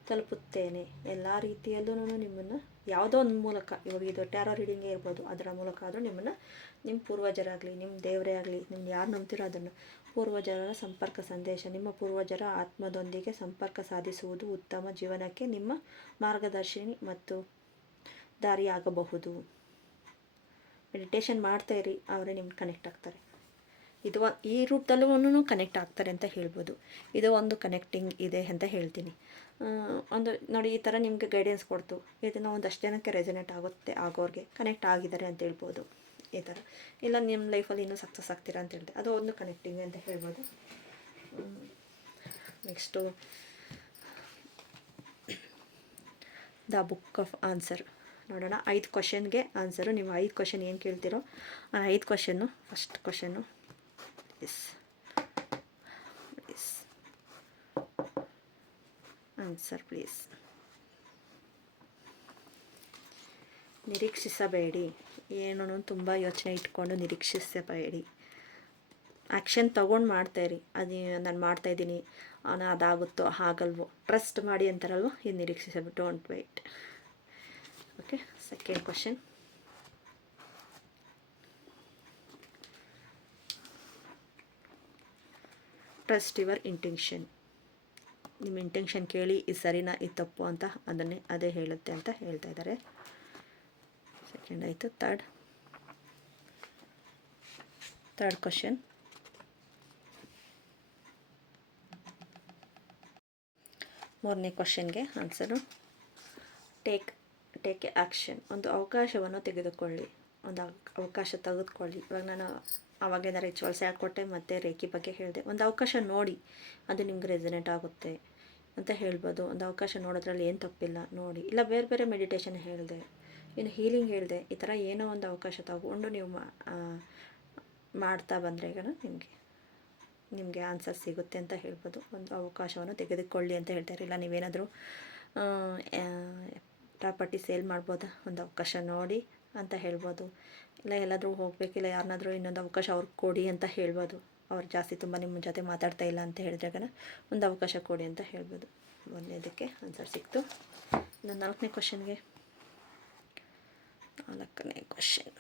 ತಲುಪುತ್ತೇನೆ. ಎಲ್ಲ ರೀತಿಯಲ್ಲೂ ನಿಮ್ಮನ್ನು ಯಾವುದೋ ಒಂದು ಮೂಲಕ, ಇವಾಗ ಇದು ಟ್ಯಾರೋ ರೀಡಿಂಗೇ ಇರ್ಬೋದು, ಅದರ ಮೂಲಕ ಆದರೂ ನಿಮ್ಮನ್ನು ನಿಮ್ಮ ಪೂರ್ವಜರಾಗಲಿ, ನಿಮ್ಮ ದೇವರೇ ಆಗಲಿ, ನಿಮ್ಗೆ ಯಾರು ನಂಬ್ತಿರೋ ಅದನ್ನು ಪೂರ್ವಜರ ಸಂಪರ್ಕ ಸಂದೇಶ. ನಿಮ್ಮ ಪೂರ್ವಜರ ಆತ್ಮದೊಂದಿಗೆ ಸಂಪರ್ಕ ಸಾಧಿಸುವುದು ಉತ್ತಮ ಜೀವನಕ್ಕೆ ನಿಮ್ಮ ಮಾರ್ಗದರ್ಶಿನಿ ಮತ್ತು ದಾರಿಯಾಗಬಹುದು. ಮೆಡಿಟೇಷನ್ ಮಾಡ್ತಾಯಿರಿ, ಅವರೇ ನಿಮ್ಗೆ ಕನೆಕ್ಟ್ ಆಗ್ತಾರೆ. ಇದು ಈ ರೂಪದಲ್ಲೂ ಕನೆಕ್ಟ್ ಆಗ್ತಾರೆ ಅಂತ ಹೇಳ್ಬೋದು. ಇದು ಒಂದು ಕನೆಕ್ಟಿಂಗ್ ಇದೆ ಅಂತ ಹೇಳ್ತೀನಿ. ಒಂದು ನೋಡಿ, ಈ ಥರ ನಿಮಗೆ ಗೈಡೆನ್ಸ್ ಕೊಡ್ತು, ಇದನ್ನು ಒಂದಷ್ಟು ಜನಕ್ಕೆ ರೆಸನೇಟ್ ಆಗುತ್ತೆ, ಆಗೋರಿಗೆ ಕನೆಕ್ಟ್ ಆಗಿದ್ದಾರೆ ಅಂತ ಹೇಳ್ಬೋದು. ಈ ಥರ ಇಲ್ಲ ನಿಮ್ಮ ಲೈಫಲ್ಲಿ ಇನ್ನೂ ಸಕ್ಸಸ್ ಆಗ್ತೀರಾ ಅಂತ ಹೇಳಿದೆ, ಅದು ಒಂದು ಕನೆಕ್ಟಿಂಗ್ ಅಂತ ಹೇಳ್ಬೋದು. Next the book of answer ನೋಡೋಣ. 5 ಕ್ವಶನ್ಗೆ ಆನ್ಸರು. ನೀವು 5 ಕ್ವಶನ್ ಏನು ಕೇಳ್ತೀರೋ ಆ 5 question. First question please answer please. ನಿರೀಕ್ಷಿಸಬೇಡಿ, ಏನೂ ತುಂಬ ಯೋಚನೆ ಇಟ್ಕೊಂಡು ನಿರೀಕ್ಷಿಸಬೇಡಿ. ಆ್ಯಕ್ಷನ್ ತೊಗೊಂಡು ಮಾಡ್ತಾಯಿರಿ. ಅದು ನಾನು ಮಾಡ್ತಾಯಿದ್ದೀನಿ, ಅದಾಗುತ್ತೋ ಆಗಲ್ವೋ, ಟ್ರಸ್ಟ್ ಮಾಡಿ ಅಂತಾರಲ್ವ, ಇದು ನಿರೀಕ್ಷಿಸಬಿಟ್ಟು don't wait. Okay, second question. Trust your intention. ನಿಮ್ಮ ಇಂಟೆನ್ಷನ್ ಕೇಳಿ ಇದು ಸರಿನಾ ಇದು ತಪ್ಪು ಅಂತ ಅದೇ ಹೇಳುತ್ತೆ ಅಂತ ಹೇಳ್ತಾ ಇದ್ದಾರೆ. ಸೆಕೆಂಡ್ ಆಯಿತು. Third question. ಮೂರನೇ ಕ್ವಶನ್ಗೆ ಆನ್ಸರು ಟೇಕ್ ಆ್ಯಕ್ಷನ್. ಒಂದು ಅವಕಾಶವನ್ನು ತೆಗೆದುಕೊಳ್ಳಿ. ಒಂದು ಅವಕಾಶ ತೆಗೆದುಕೊಳ್ಳಿ. ಇವಾಗ ನಾನು ಆವಾಗಲೇ ರಿಚುವಲ್ಸ್ ಹೇಳ್ಕೊಟ್ಟೆ ಮತ್ತು ರೇಖಿ ಬಗ್ಗೆ ಹೇಳಿದೆ. ಒಂದು ಅವಕಾಶ ನೋಡಿ, ಅದು ನಿಮ್ಗೆ ರೆಸನೇಟ್ ಆಗುತ್ತೆ ಅಂತ ಹೇಳ್ಬೋದು. ಒಂದು ಅವಕಾಶ ನೋಡೋದ್ರಲ್ಲಿ ಏನು ತಪ್ಪಿಲ್ಲ, ನೋಡಿ. ಇಲ್ಲ ಬೇರೆ ಮೆಡಿಟೇಷನ್ ಹೇಳಿದೆ, ಇನ್ನು ಹೀಲಿಂಗ್ ಹೇಳಿದೆ. ಈ ಥರ ಏನೋ ಒಂದು ಅವಕಾಶ ತಗೊಂಡು ನೀವು ಮಾಡ್ತಾ ಬಂದರೆ ಈಗ ನಿಮಗೆ ಆನ್ಸರ್ ಸಿಗುತ್ತೆ ಅಂತ ಹೇಳ್ಬೋದು. ಒಂದು ಅವಕಾಶವನ್ನು ತೆಗೆದುಕೊಳ್ಳಿ ಅಂತ ಹೇಳ್ತಾರೆ. ಇಲ್ಲ ನೀವೇನಾದರೂ ಪ್ರಾಪರ್ಟಿ ಸೇಲ್ ಮಾಡ್ಬೋದಾ, ಒಂದು ಅವಕಾಶ ನೋಡಿ ಅಂತ ಹೇಳ್ಬೋದು. ಇಲ್ಲ ಎಲ್ಲಾದರೂ ಹೋಗಬೇಕಿಲ್ಲ ಯಾರನ್ನಾದರೂ ಇನ್ನೊಂದು ಅವಕಾಶ ಅವ್ರಿಗೆ ಕೊಡಿ ಅಂತ ಹೇಳ್ಬೋದು. ಅವ್ರು ಜಾಸ್ತಿ ತುಂಬ ನಿಮ್ಮ ಜೊತೆ ಮಾತಾಡ್ತಾ ಇಲ್ಲ ಅಂತ ಹೇಳಿದ್ರಾಗ ಒಂದು ಅವಕಾಶ ಕೊಡಿ ಅಂತ ಹೇಳ್ಬೋದು. ಒಂದನೇದಕ್ಕೆ ಆನ್ಸರ್ ಸಿಕ್ತು. ಇನ್ನು 4ನೇ ಕ್ವಶನ್ಗೆ, 4ನೇ ಕ್ವಶನ್,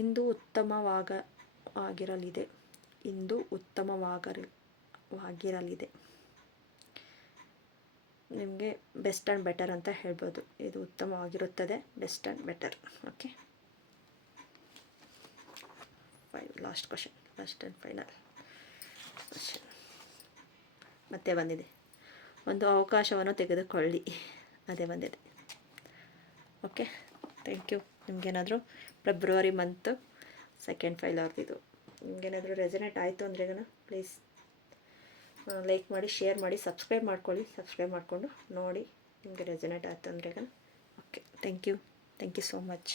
ಇಂದು ಉತ್ತಮವಾಗಿರಲಿದೆ. ಇಂದು ಉತ್ತಮವಾಗಿರಲಿದೆ ನಿಮಗೆ ಬೆಸ್ಟ್ ಆ್ಯಂಡ್ ಬೆಟರ್ ಅಂತ ಹೇಳ್ಬೋದು. ಇದು ಉತ್ತಮವಾಗಿರುತ್ತದೆ, best and better. Okay, last question, last and final question. ಮತ್ತೆ ಬಂದಿದೆ, ಒಂದು ಅವಕಾಶವನ್ನು ತೆಗೆದುಕೊಳ್ಳಿ, ಅದೇ ಬಂದಿದೆ. Okay, thank you. ನಿಮಗೇನಾದರೂ ಫೆಬ್ರವರಿ ಮಂತು ಸೆಕೆಂಡ್ ಫೈಲ್ ಅವ್ರದ್ದು ನಿಮಗೇನಾದರೂ ರೆಸನೇಟ್ ಆಯಿತು ಅಂದ್ರೆ ಪ್ಲೀಸ್ ಲೈಕ್ ಮಾಡಿ, ಶೇರ್ ಮಾಡಿ, ಸಬ್ಸ್ಕ್ರೈಬ್ ಮಾಡ್ಕೊಳ್ಳಿ. ಸಬ್ಸ್ಕ್ರೈಬ್ ಮಾಡಿಕೊಂಡು ನೋಡಿ ನಿಮಗೆ ರೆಸನೇಟ್ ಆಯಿತು ಅಂದ್ರೆ. Okay, thank you so much.